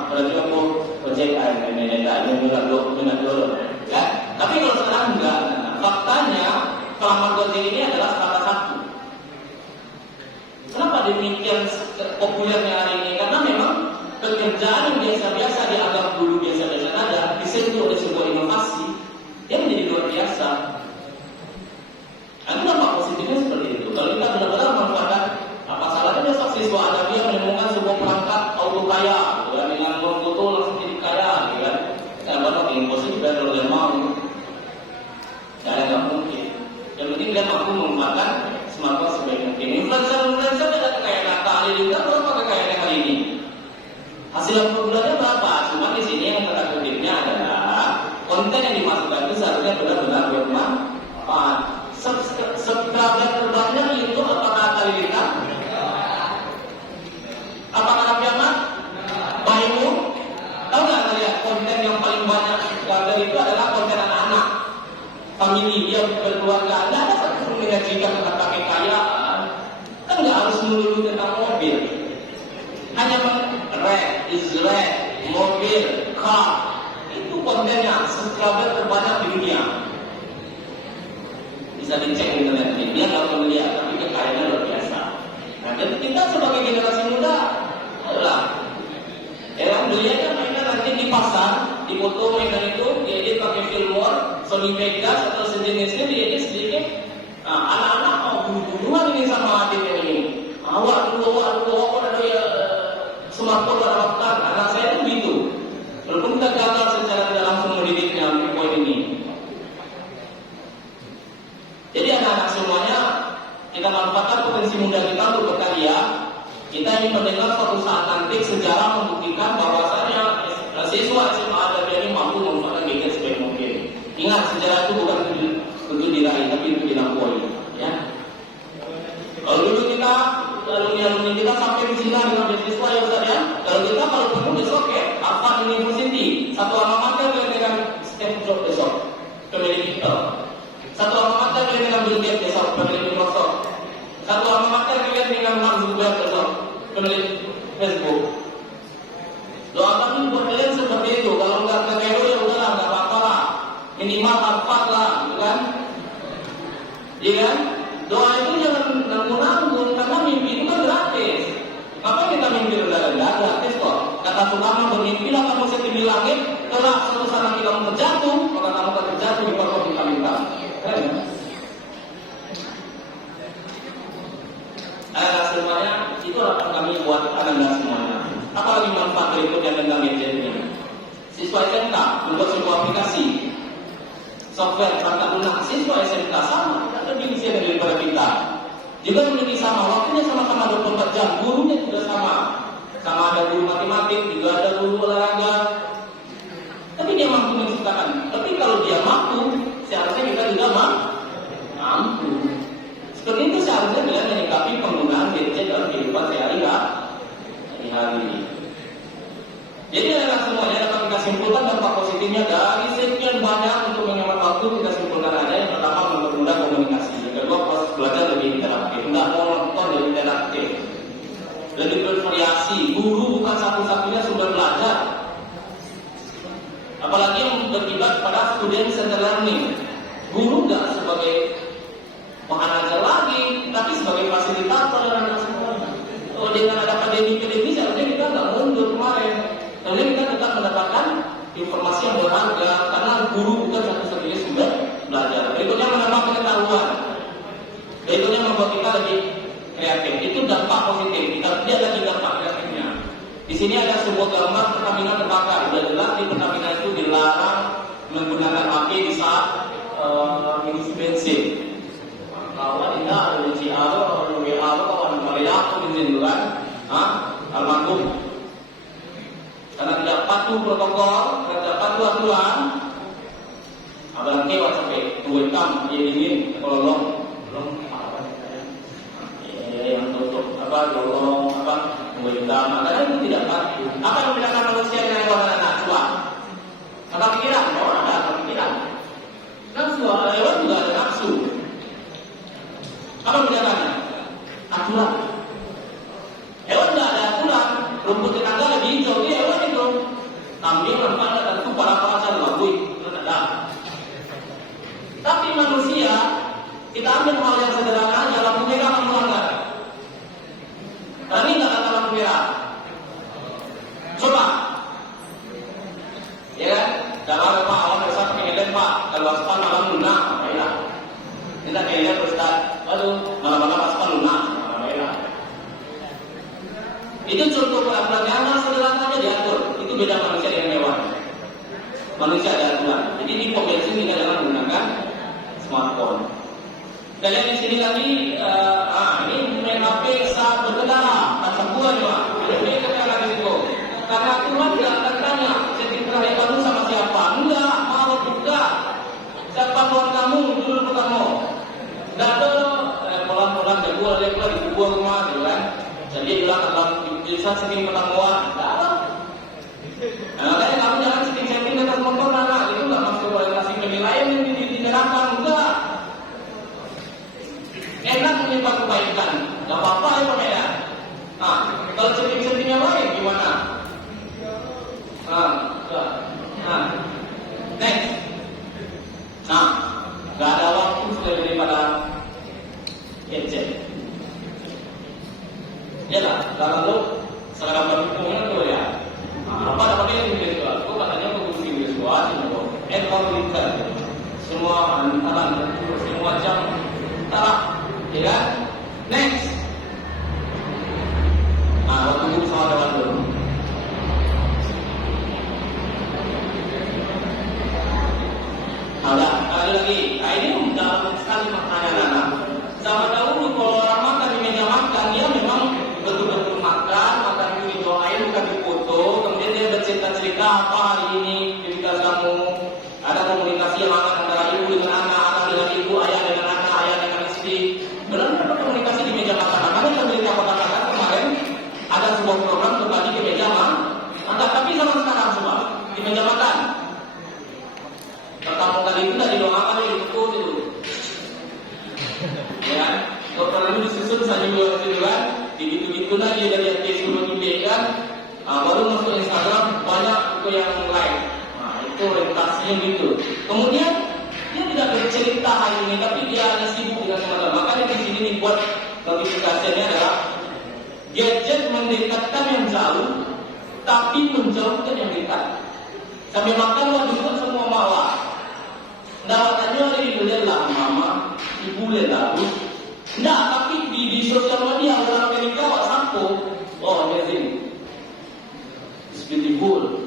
berarti aku Gojek minat dulu. Ya, tapi kalau sekarang enggak. Faktanya pelamar Gojek ini adalah strata 1. Kenapa demikian populernya hari ini? Karena memang pekerjaan yang biasa-biasa dianggap dulu biasa-biasa saja, disentuh oleh sebuah inovasi yang menjadi luar biasa. Ada dampak positifnya seperti itu. Kalau kita benar-benar memanfaatkan apa salahnya besok siswa ada dia menemukan sebuah perangkat auto kaya, dengan foto langsung jadi kaya, kan? Nah, baru impossible juga kalau dia mau. Nggak mungkin. Yang penting dia mampu memanfaatkan smartphone sebaik mungkin. Influencer tidak kayak Natali juga, berapa kekayaan kali ini? Hasil bulannya berapa? Cuma di sini yang tanda kutipnya adalah konten yang dimasukkan itu seharusnya benar-benar bermanfaat. Subscriber terbanyak itu apakah Talita? Apakah Nabi Ahmad? Bayimu? Tahu nggak kalian konten yang paling banyak subscriber itu adalah konten anak-anak, famili dia berkeluarga. Tidak ada satu menyajikan tentang kakek kaya. Kan nggak harus melulu tentang mobil. Hanya red, mobil, car, itu kontennya subscriber terbanyak di dunia. Bisa dicek di internet, dia nggak perlu lihat, tapi kekayaannya luar biasa. Nah, jadi kita sebagai generasi muda, adalah beliau mainan nanti di pasar, di foto mainan itu, diedit pakai Filmora, Sony Vegas atau sejenisnya, diedit sedikit. Anak-anak mau bunuh-bunuhan ini sama adiknya ini. Awak dulu, kok ada ya. Smartphone terhadapkan anak saya itu begitu. Walaupun kita gagal secara tidak langsung mendidiknya di poin ini. Jadi anak-anak semuanya kita manfaatkan potensi muda kita untuk berkarya. Kita ingin mendengar suatu saat nanti sejarah membuktikan bahwasanya siswa SMA dan ini mampu memanfaatkan gadget sebaik mungkin. Ingat, sejarah itu bukan untuk diraih, tapi untuk dilampaui. Ya. Kalau dulu kita alumni kita sampai di sini dengan beasiswa ya Ustaz ya. Kalau penuh besok ya, Harvard University, satu alma mater dengan Steve Jobs besok, pemilik Intel. Satu alma mater dengan Bill Gates besok, pemilik Microsoft. Satu alma mater dengan Mark Zuckerberg besok, pemilik Facebook. Doakan buat kalian seperti itu. Kalau nggak terkait ya udahlah, nggak apa-apa lah. Minimal Harvard lah, kan? Iya kan? Doa itu jangan nanggung-nanggung, karena mimpi itu kan gratis. Apa kita mimpi rendah-rendah? Gratis kok. Kata Soekarno, bermimpilah kamu setinggi langit, kelak suatu saat nanti kamu terjatuh, maka kamu akan terjatuh di pokok bintang-bintang. Semuanya itu akan kami buat anda semuanya. Apalagi manfaat berikut yang tentang gadget ini. Siswa SMK membuat sebuah aplikasi software perangkat lunak. Siswa SMK sama, tidak lebih usia daripada kita. Juga memiliki sama waktunya sama-sama 24 jam. Gurunya juga sama. Sama ada guru matematik, juga ada guru olahraga. Tapi dia mampu menciptakan. Tapi kalau dia mampu, seharusnya kita juga mampu. Seperti itu seharusnya kita menyikapi penggunaan gadget dalam kehidupan sehari-hari. Jadi anak semuanya dapat kita simpulkan dampak positifnya dari sekian banyak untuk menghemat waktu. Kita simpulkan aja yang pertama mempermudah komunikasi, yang kedua proses belajar lebih interaktif, nggak monoton dan interaktif, lebih bervariasi. Guru bukan satu-satunya sumber belajar. Apalagi yang berakibat pada student center learning. Guru nggak sebagai pengajar lagi, tapi sebagai fasilitator dan anak semuanya. Kalau dengan ada pandemi seharusnya kita nggak mundur kemarin. Karena kita tetap mendapatkan informasi yang berharga karena guru bukan satu-satunya sumber belajar. Berikutnya menambah pengetahuan. Berikutnya membuat kita lebih kreatif. Itu dampak positif. Kita lihat lagi dampak kreatifnya. Di sini ada sebuah gambar Pertamina terbakar. Sudah jelas di Pertamina itu dilarang menggunakan HP di saat mengisi bensin. Kawan tidak ada di CR atau WA kawan Malaysia atau bensin itu kan? Almarhum. Karena tidak patuh protokol, tidak patuh aturan, berarti sampai tuitam dia ingin kalau belum yang tutup lorong tuitam, karena itu tidak patuh. Apa yang membedakan manusia dengan hewan dan anak tua? Kata pikiran, orang ada pikiran. Nafsu, hewan juga ada nafsu. Apa membedakannya? Aturan. Hewan tidak ada aturan. Rumput tetangga lebih hijau, dia hewan itu. Kambing, rempah, tentu para saja labui, itu tidak. Tapi manusia, kita ambil hal yang sederhana, lampu merah akan melanggar. Berani nggak kata lampu merah? Coba. Ya kan? Dalam Pak awal besar pengen Pak, kalau aspal malam lunak, baiklah. Kita kayaknya Ustaz, waduh, malam-malam aspal lunak, baiklah. Itu contoh peraturan yang sederhana diatur. Itu beda manusia dengan hewan. Manusia ada aturan. Jadi di pom bensin kita jangan menggunakan smartphone. Dan yang di sini lagi, ini main HP saat berkendara, tak sebuah juga. Ini kita lagi itu. Karena Tuhan tidak akan tanya, setting terakhir kamu sama siapa? Enggak, mau juga. Siapa tuan kamu? Dulu kamu. Tidak ada pola-pola jago oleh pula di sebuah rumah, gitu kan? Jadi bilang dalam bisa setting pertemuan, tidak ada. Nah, makanya kamu jangan setting di atas motor anak, itu nggak masuk orientasi penilaian yang dinerapkan, enggak. Enak menyebar kebaikan, nggak apa-apa ya Pak ya. Kalau setting-settingnya baik gimana? Next. Nggak ada waktu sudah daripada gadget. Yalah, kalau sekarang berhubungan tuh ya. Apa namanya yang visual? Kok katanya produksi visual, environmental, semua antaran, semua macam taraf, ya kan? Next. Waktu itu sama lewat dulu. Ada lagi. Ini dalam sekali maknanya anak. Zaman dahulu kalau orang makan di meja makan, dia memang betul-betul makan itu didoain, bukan difoto. Kemudian dia bercerita-cerita apa hari ini ketika kamu ada komunikasi yang hangat antara ibu dengan anak dengan ibu, ayah dengan anak, ayah dengan istri. Benar ada komunikasi di meja makan. Makanya yang berita katakan kemarin ada sebuah program berbagi di meja makan. Tapi sama sekarang semua di meja makan. Pertama kali itu tidak didoakan itu. Ya, dokter itu disusun saja dulu kan, begitu lagi dari Facebook kan, baru masuk Instagram banyak itu yang like. Itu orientasinya gitu. Kemudian dia tidak bercerita hari ini, tapi dia hanya sibuk dengan teman-teman. Makanya di sini dibuat notifikasinya adalah gadget mendekatkan yang jauh, tapi menjauhkan yang dekat. Sampai makan juga semua malah. Dawatannya ada di dalam mama, ibu lalu. Nah, tapi di sosial media orang Amerika WhatsApp, amazing, it's beautiful,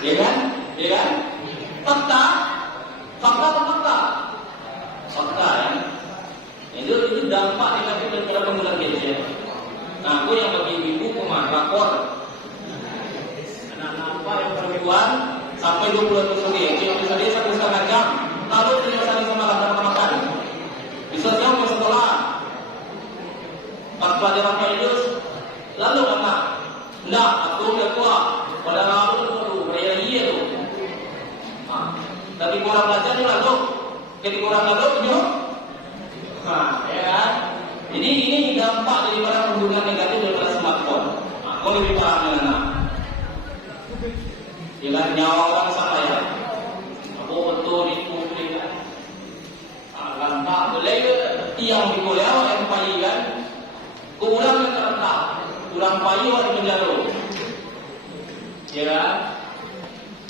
ya kan? Fakta ya. Itu dampak negatif daripada penggunaan gadget. Nah, aku yang bagi ibu rakor, anak-anak apa yang perempuan sampai 20 episode, episode 1,5 jam. Lalu dia saling sama makan. Bisa jam ke sekolah. Pas pelajaran perius, lalu anak, nah aku udah tua, pada lalu bayar iya tu. Tapi kurang belajar lalu, jadi kurang lalu punya. Ya kan? Jadi ini dampak daripada penggunaan negatif daripada smartphone. Kau lebih paham dengan anak. Dengan nyawa orang sama ya. Aku betul di publik kan. Lantak boleh tiang di kuliah yang payi kan. Kurang yang terentak. Kurang payi orang penjara. Ya,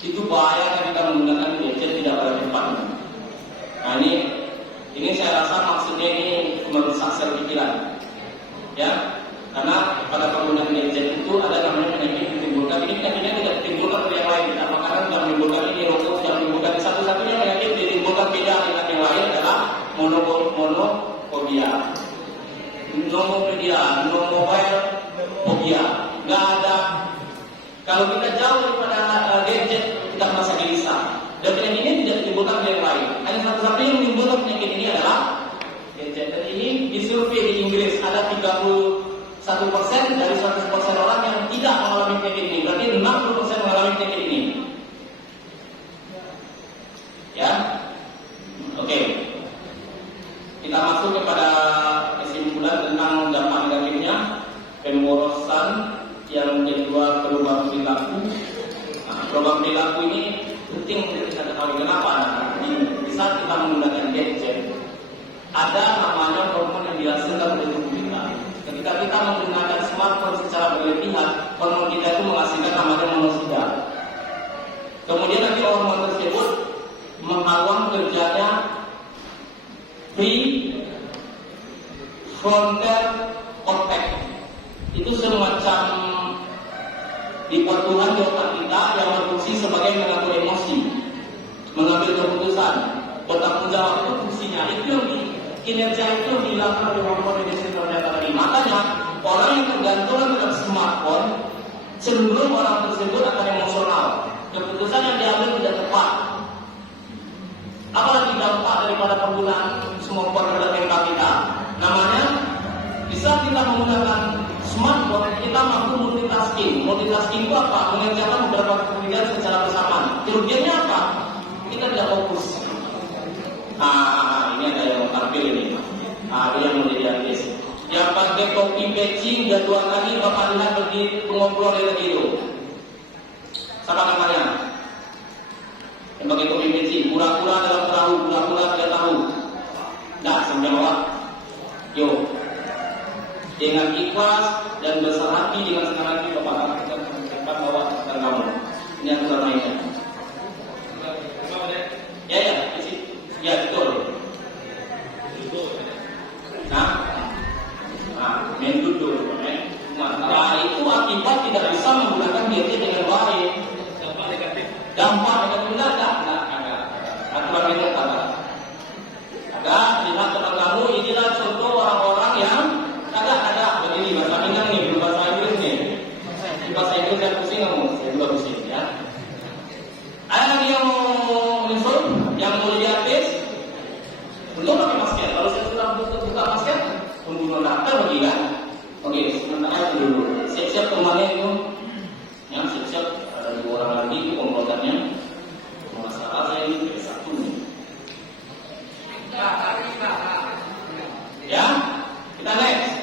itu bahaya kan kita menggunakan gadget tidak pada tempatnya. Nah ini saya rasa maksudnya ini merusak sel pikiran. Ya, karena pada penggunaan gadget itu ada namanya penyakit ditimbulkan. Ini penyakitnya tidak ditimbulkan oleh yang lain. Kita makanan tidak menimbulkan ini, rokok tidak menimbulkan. Satu-satunya penyakit ditimbulkan beda dengan yang lain adalah monofobia, nomofobia, nggak ada. Kalau kita jauh daripada gadget, kita merasa gelisah. Dan penyakit ini tidak ditimbulkan oleh yang lain. Hanya satu-satunya yang menimbulkan penyakit ini adalah gadget. Dan ini disurvei di Inggris ada 31% dari 100% orang yang tidak mengalami penyakit ini. Berarti 60% mengalami penyakit ini. Ya, oke. Kita masuk kepada kesimpulan tentang dampak negatifnya. Pemborosan yang kedua, perubahan perilaku. Nah, perubahan perilaku ini penting untuk kita ketahui kenapa. Di saat kita menggunakan gadget, ada namanya hormon yang dihasilkan oleh tubuh kita. Ketika kita menggunakan smartphone secara berlebihan, hormon kita itu menghasilkan namanya monosida. Kemudian nanti hormon tersebut menghalang kerjanya prefrontal cortex. Itu semacam dipertuhan di otak kita yang berfungsi sebagai mengatur emosi, mengambil keputusan, bertanggung jawab. Itu fungsinya. Itu yang kinerja itu dilakukan oleh hormon yang disebutkan tadi. Makanya orang yang tergantung terhadap smartphone, cenderung orang tersebut akan emosional. Keputusan yang diambil tidak tepat. Apalagi dampak daripada penggunaan semua terhadap mental kita. Namanya, bisa kita menggunakan smartphone, kita mampu multitasking. Multitasking itu apa? Mengerjakan beberapa pekerjaan secara bersamaan. Kerugiannya apa? Kita tidak fokus. Ini ada yang tampil ini. Ini yang menjadi artis. Yang pakai topi peci udah 2 kali Bapak lihat pergi ngobrol dari itu. Siapa namanya? Yang pakai topi peci, pura-pura dalam perahu, pura-pura tidak tahu. Nah, senjawab. Yuk. Dengan ikhlas dan besar hati dengan senang hati Bapak akan mengucapkan bahwa tentang kamu. Ini yang kita mainkan. Ya betul. Main duduk. Nah, itu akibat tidak bisa menggunakan gadget dengan baik. Dampak negatif enggak ada. Aturan itu ada. Lihat teman kamu, inilah contoh orang-orang yang ada begini bahasa Minang nih, belum bahasa Inggris nih. Di bahasa Inggris saya pusing kamu, saya juga pusing ya. Ada lagi yang mau menyusul, yang mau jadi artis, belum pakai masker. Kalau saya sudah buka masker, pembunuh nakal bagi kan. Oke, sementara itu dulu. Siap-siap temannya itu, ya siap-siap ada 2 orang lagi itu komplotannya. Masalah saya ini satu nih. Ya, kita next.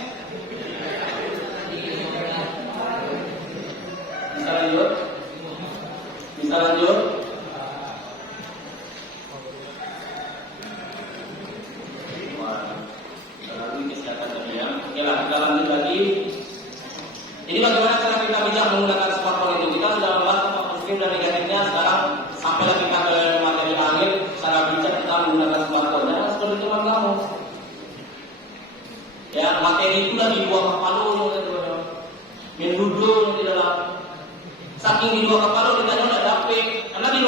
Bisa lanjut. Lalu kesehatan tadi ya. Oke lah, kita lanjut lagi. Jadi bagaimana cara kita bijak menggunakan smartphone itu? Kita sudah membahas positif dan negatifnya. Sekarang sampai lagi kita ke materi akhir. Secara bijak kita menggunakan smartphone. Jangan seperti teman kamu. Ya, materi itu lagi buang kepala, main duduk di dalam. Saking di dua kepala ditanya udah dapet, karena di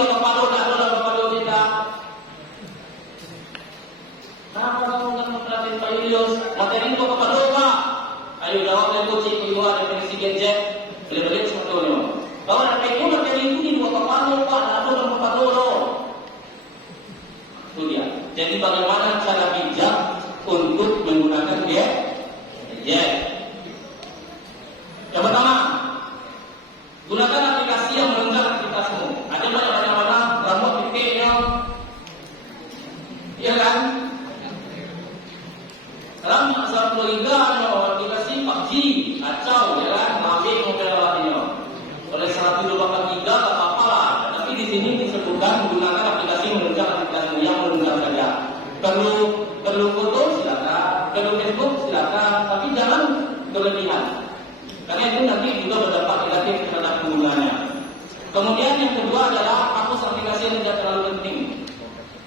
Kemudian yang kedua adalah hapus aplikasi yang tidak terlalu penting.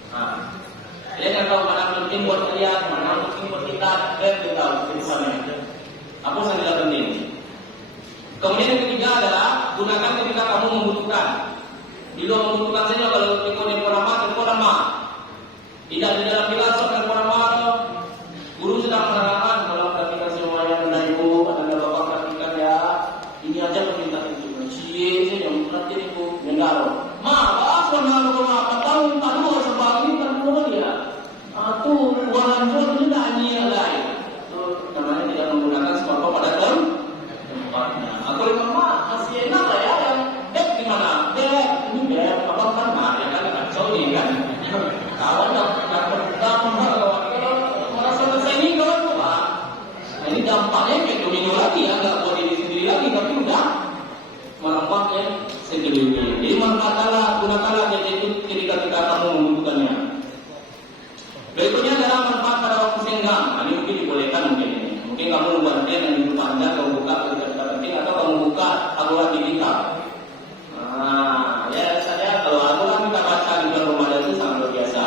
Nah, kalian tahu mana penting buat kalian, mana penting buat kita, kita tahu tulisannya. Hapus yang tidak penting. Kemudian yang ketiga adalah gunakan ketika kamu membutuhkan. Di luar membutuhkan saja, kalau telepon nama. Tidak di dalam kelas telepon nama. Guru sedang menerangkan dalam aplikasi yang dari ibu, ada bapak perhatikan ya. Ini aja permintaan itu. Cie, saya yang nanti ibu menggaro. Ma, apa apa tahu tahu sebab ini kan dulu dia. Tuh uang jual ini dah ni lain. Tuh namanya tidak menggunakan smartphone pada tempatnya. Aku mama masih enak lah ya yang bed di mana? Bed ini bed apa kan? Nah, ya kan kacau ni kan. Kawan dah kalau merasa selesai ni kawan tu pak. Ini dampaknya kayak domino lagi ya, nggak buat diri sendiri lagi tapi udah merompaknya sekeliling. Jadi gunakanlah gadget itu ketika kamu membutuhkannya. Berikutnya adalah manfaat pada waktu senggang. Ini mungkin dibolehkan mungkin ini. Mungkin kamu membuat plan yang hidup panjang, kamu buka ketika penting atau kamu buka aturan digital. Nah, ya saja kalau aturan kita baca di bulan Ramadan itu sangat luar biasa.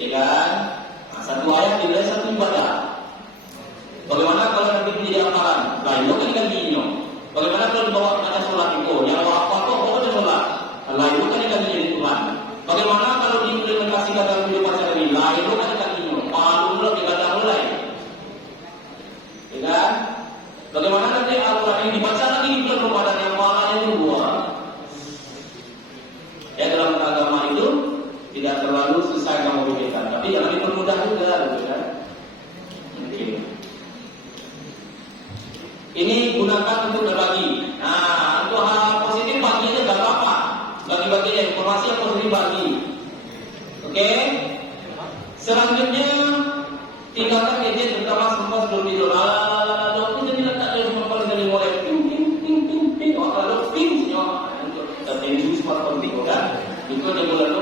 Ya kan? Nah, satu ayat tidak satu ibadah. Bagaimana kalau nanti menjadi amalan? Lain lo kan gantinya. Bagaimana kalau dibawa pada sholat itu? Yang apa kok bawa sholat? Lain lo kan gantinya Tuhan. Bagaimana kalau diimplementasikan dalam hidup masyarakat ini? Lain lo kan gantinya. Malu lo kita dah mulai. Ya kan? Bagaimana nanti aturan ini dibaca lagi di bulan Ramadan yang malah yang kedua? Ya dalam agama itu tidak terlalu susah kamu pikirkan, tapi jangan dipermudah juga, gitu kan? Mungkin. Ini gunakan untuk berbagi. Nah, untuk hal positif bagi aja gak apa-apa. Bagi-bagi aja informasi yang positif bagi. Oke? Selanjutnya tinggalkan gadget terutama semua sebelum tidur. Lalu itu jadi letak dia semua kalau dari mulai ping. Kalau ping semua untuk tertentu smartphone itu kan. Itu dia mulai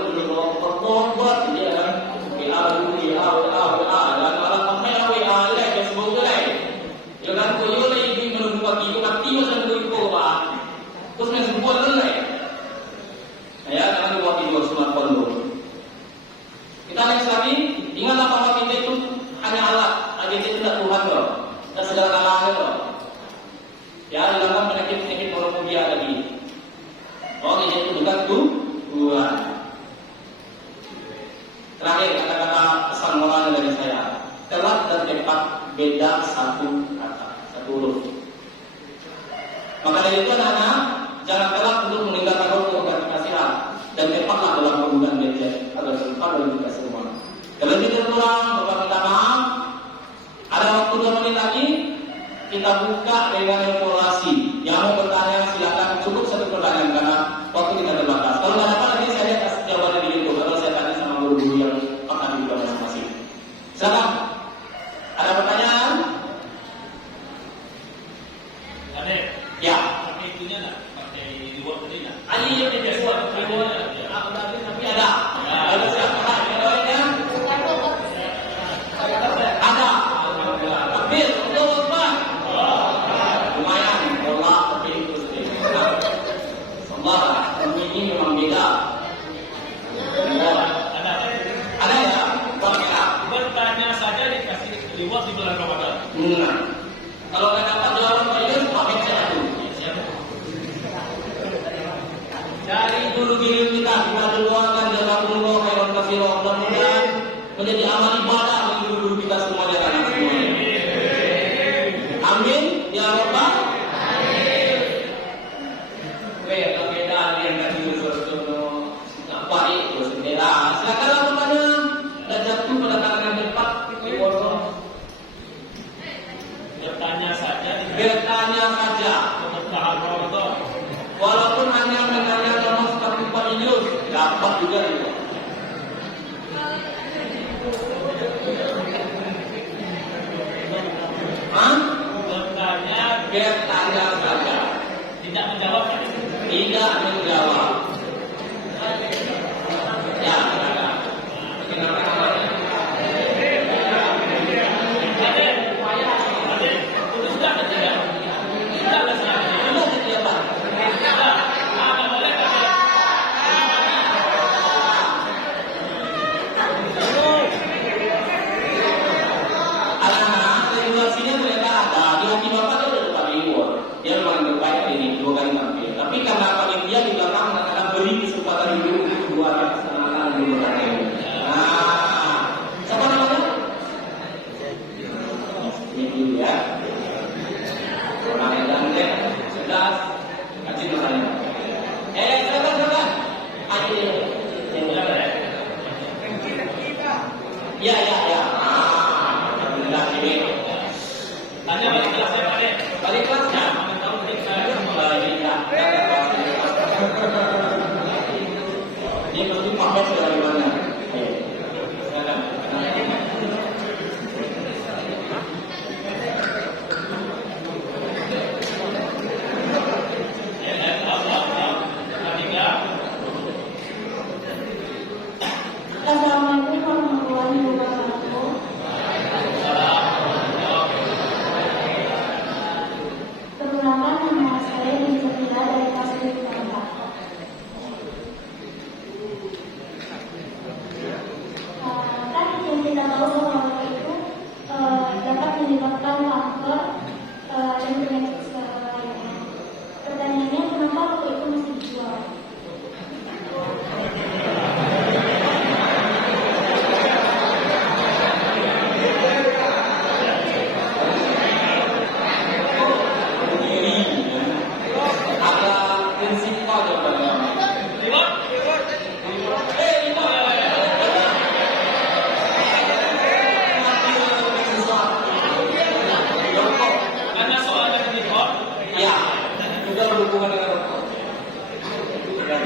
buat dia kan. WA dan malah sampai WA like Facebook like. Ya kan koyo lagi menunggu pagi itu aktif dan koyo pak. Terus main sebuah like. Ya jangan buat video smartphone dulu. Kita next lagi, ingatlah bahwa kita itu hanya alat, gadget itu tidak Tuhan loh, tidak segala-galanya loh. Ya, hilangkan penyakit monophobia lagi. Oh, gadget itu bukan Tuhan. Terakhir kata-kata pesan moral dari saya, telat dan cepat beda satu kata, satu huruf. Maka dari itu anak-anak, jangan telat untuk meninggalkan waktu agar nasihat dan cepatlah dalam penggunaan gadget agar bermanfaat bagi kita semua. Kalau kita kurang, Bapak minta maaf. Ada waktu 2 menit lagi, kita buka dengan evaluasi. Yang mau bertanya silakan, cukup 1 pertanyaan karena waktu kita terbatas. Kalau nggak dapat lagi saya lihat jawabannya di YouTube atau saya tanya sama guru-guru yang akan dibuka masing-masing. Silakan. Ada pertanyaan? Ada. Ya. Pakai itunya nak, pakai reward tadi nak. Iya, tapi ada. Ada siapa? Ada. Tapi betul Pak. Lumayan, bola tapi itu Allah, ini memang beda. Ada ya? Boleh. Bertanya saja dikasih reward di bulan Ramadan. Kalau nggak dapat jawaban baik, pakai saya dulu. Dari dulu diri kita doakan jazakumullah khairan katsiran, mudah-mudahan menjadi amal ibadah bagi guru kita semua dan anak semuanya. Amin ya rabbal alamin. Beda yang tadi suruh apa itu beda. Silakan bertanya dan jatuh pada tangan yang tepat di bawah. Bertanya saja. Bertanya saja. Walaupun hanya menanya nomor 1 Juz, dapat juga itu. Bertanya saja. Tidak menjawab. Tidak menjawab. Ya, silakan. Sudah tidak? Tidak. Sudah tidak, Pak. Boleh.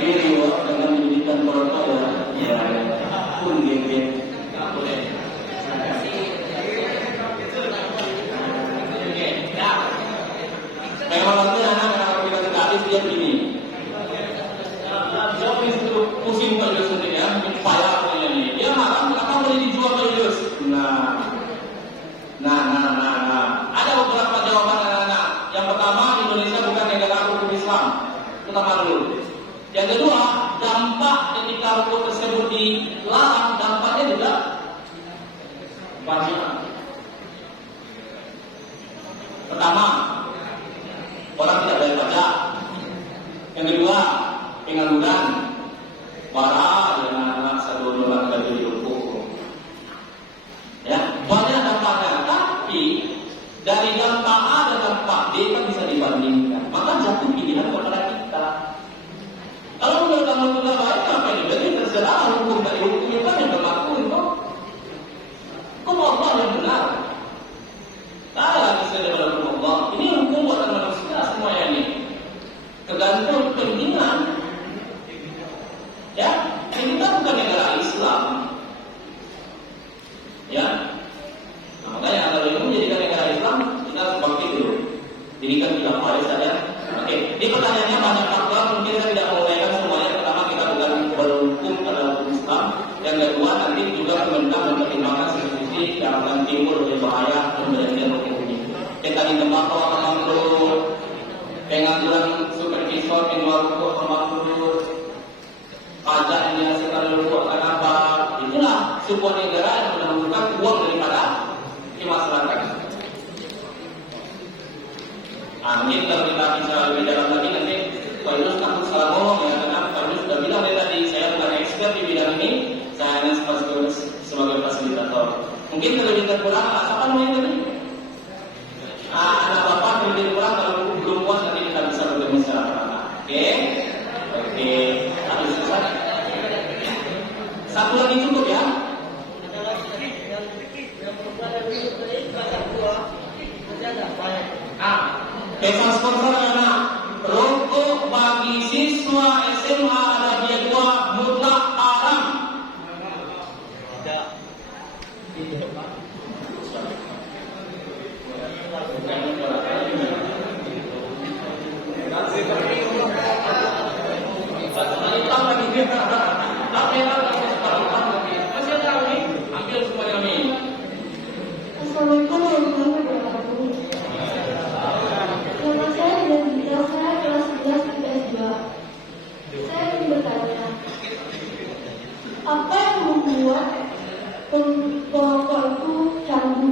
diri dengan pendidikan protokol ya pun geng-geng nggak boleh. Memang nanti anak-anak kita gratis dia begini. Jauh itu pusing kalau sendiri ya, payah ini. Dia marah kenapa boleh dijual ke Yus? Nah. Ada beberapa jawaban anak-anak. Yang pertama, Indonesia bukan negara hukum Islam. Pertama dulu. Yang kedua, dampak ketika rokok tersebut dilarang, dampaknya juga banyak. Pertama, orang tidak bayar pajak. Yang kedua, pengangguran, para dengan anak satu orang gaji rokok. Ya, banyak dampaknya. Tapi dari dampak A dan dampak B kan bisa dibandingkan. Maka jatuh pilihan kepada kita. Kalau menurut kamu tidak baik, apa ini? Jadi terserah hukum dari hukum itu kan yang berlaku itu. Hukum Allah yang benar. Lagi saya daripada hukum Allah. Ini hukum buatan manusia semuanya ini. Tergantung kepentingan. Ya, ini kita bukan negara Islam. Ya, nah, makanya kalau ini menjadikan negara Islam kita harus bangkit dulu. Dirikan tidak faris saja. Oke, ini pertanyaannya banyak faktor. Mungkin saya tidak menguraikan semuanya. Pertama kita bukan berhukum pada hukum Islam. Yang kedua nanti juga pemerintah mempertimbangkan sisi yang akan timbul dari bahaya pemberian hukum ini. Kita di tempat orang perlu pengaturan supervisor penjual rokok permakmur, pajak yang dihasilkan rokok kenapa? Itulah sebuah negara yang menentukan uang daripada masyarakat. Mungkin kalau kita bisa lebih dalam lagi nanti Pak Yunus takut salah ngomong ya, karena Pak Yunus sudah bilang tadi saya bukan expert di bidang ini, saya hanya sebagai fasilitator. Mungkin terlebih kurang, apa namanya tadi? Anak bapak terlebih kurang kalau belum puas nanti kita bisa bertemu secara terang. Oke, habis selesai. Satu lagi cukup ya. Pesan sponsor anak, rokok bagi siswa SMA Arabia 2 mutlak haram. Assalamualaikum warahmatullahi wabarakatuh. Nama saya Dinda, saya kelas 11 IPS 2. Saya ingin bertanya, apa yang membuat perokok itu candu?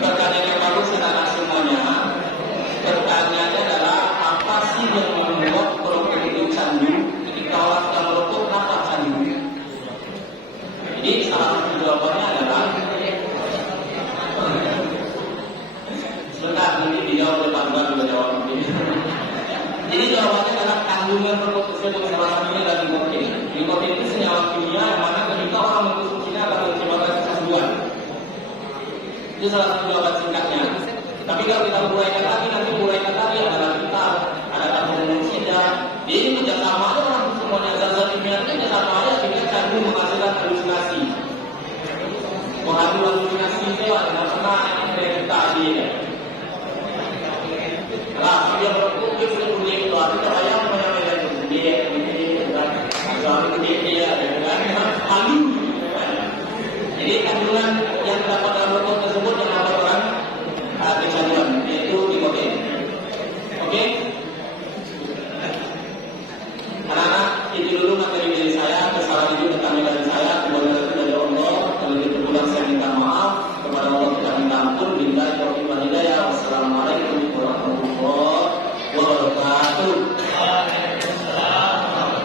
Pertanyaan yang bagus anak semuanya. Pertanyaannya adalah apa sih yang membuat perokok itu candu? Ketika orang sedang merokok, kenapa candu? Jadi salah satu jawabannya adalah sebentar nanti dijawab oleh Pak Tuan juga jawab begini. Jadi jawabannya adalah kandungan rokok tersebut salah satunya adalah nikotin. Nikotin itu senyawa kimia yang mana ketika orang mengkonsumsinya akan menyebabkan kecanduan. Itu salah satu jawaban singkatnya. Tapi kalau kita uraikan lagi, nanti uraikan lagi ada kita, ada karbonmonoksida. Jadi ini kerjasama aja orang semuanya zat-zat kimia itu kerjasama aja sehingga candu menghasilkan halusinasi. Halusinasi itu adalah pernah yang tadi ya. Nah, dia berkumpul dia itu artinya bayang banyak dia suami dia dengan halu. Jadi kandungan yang terdapat dalam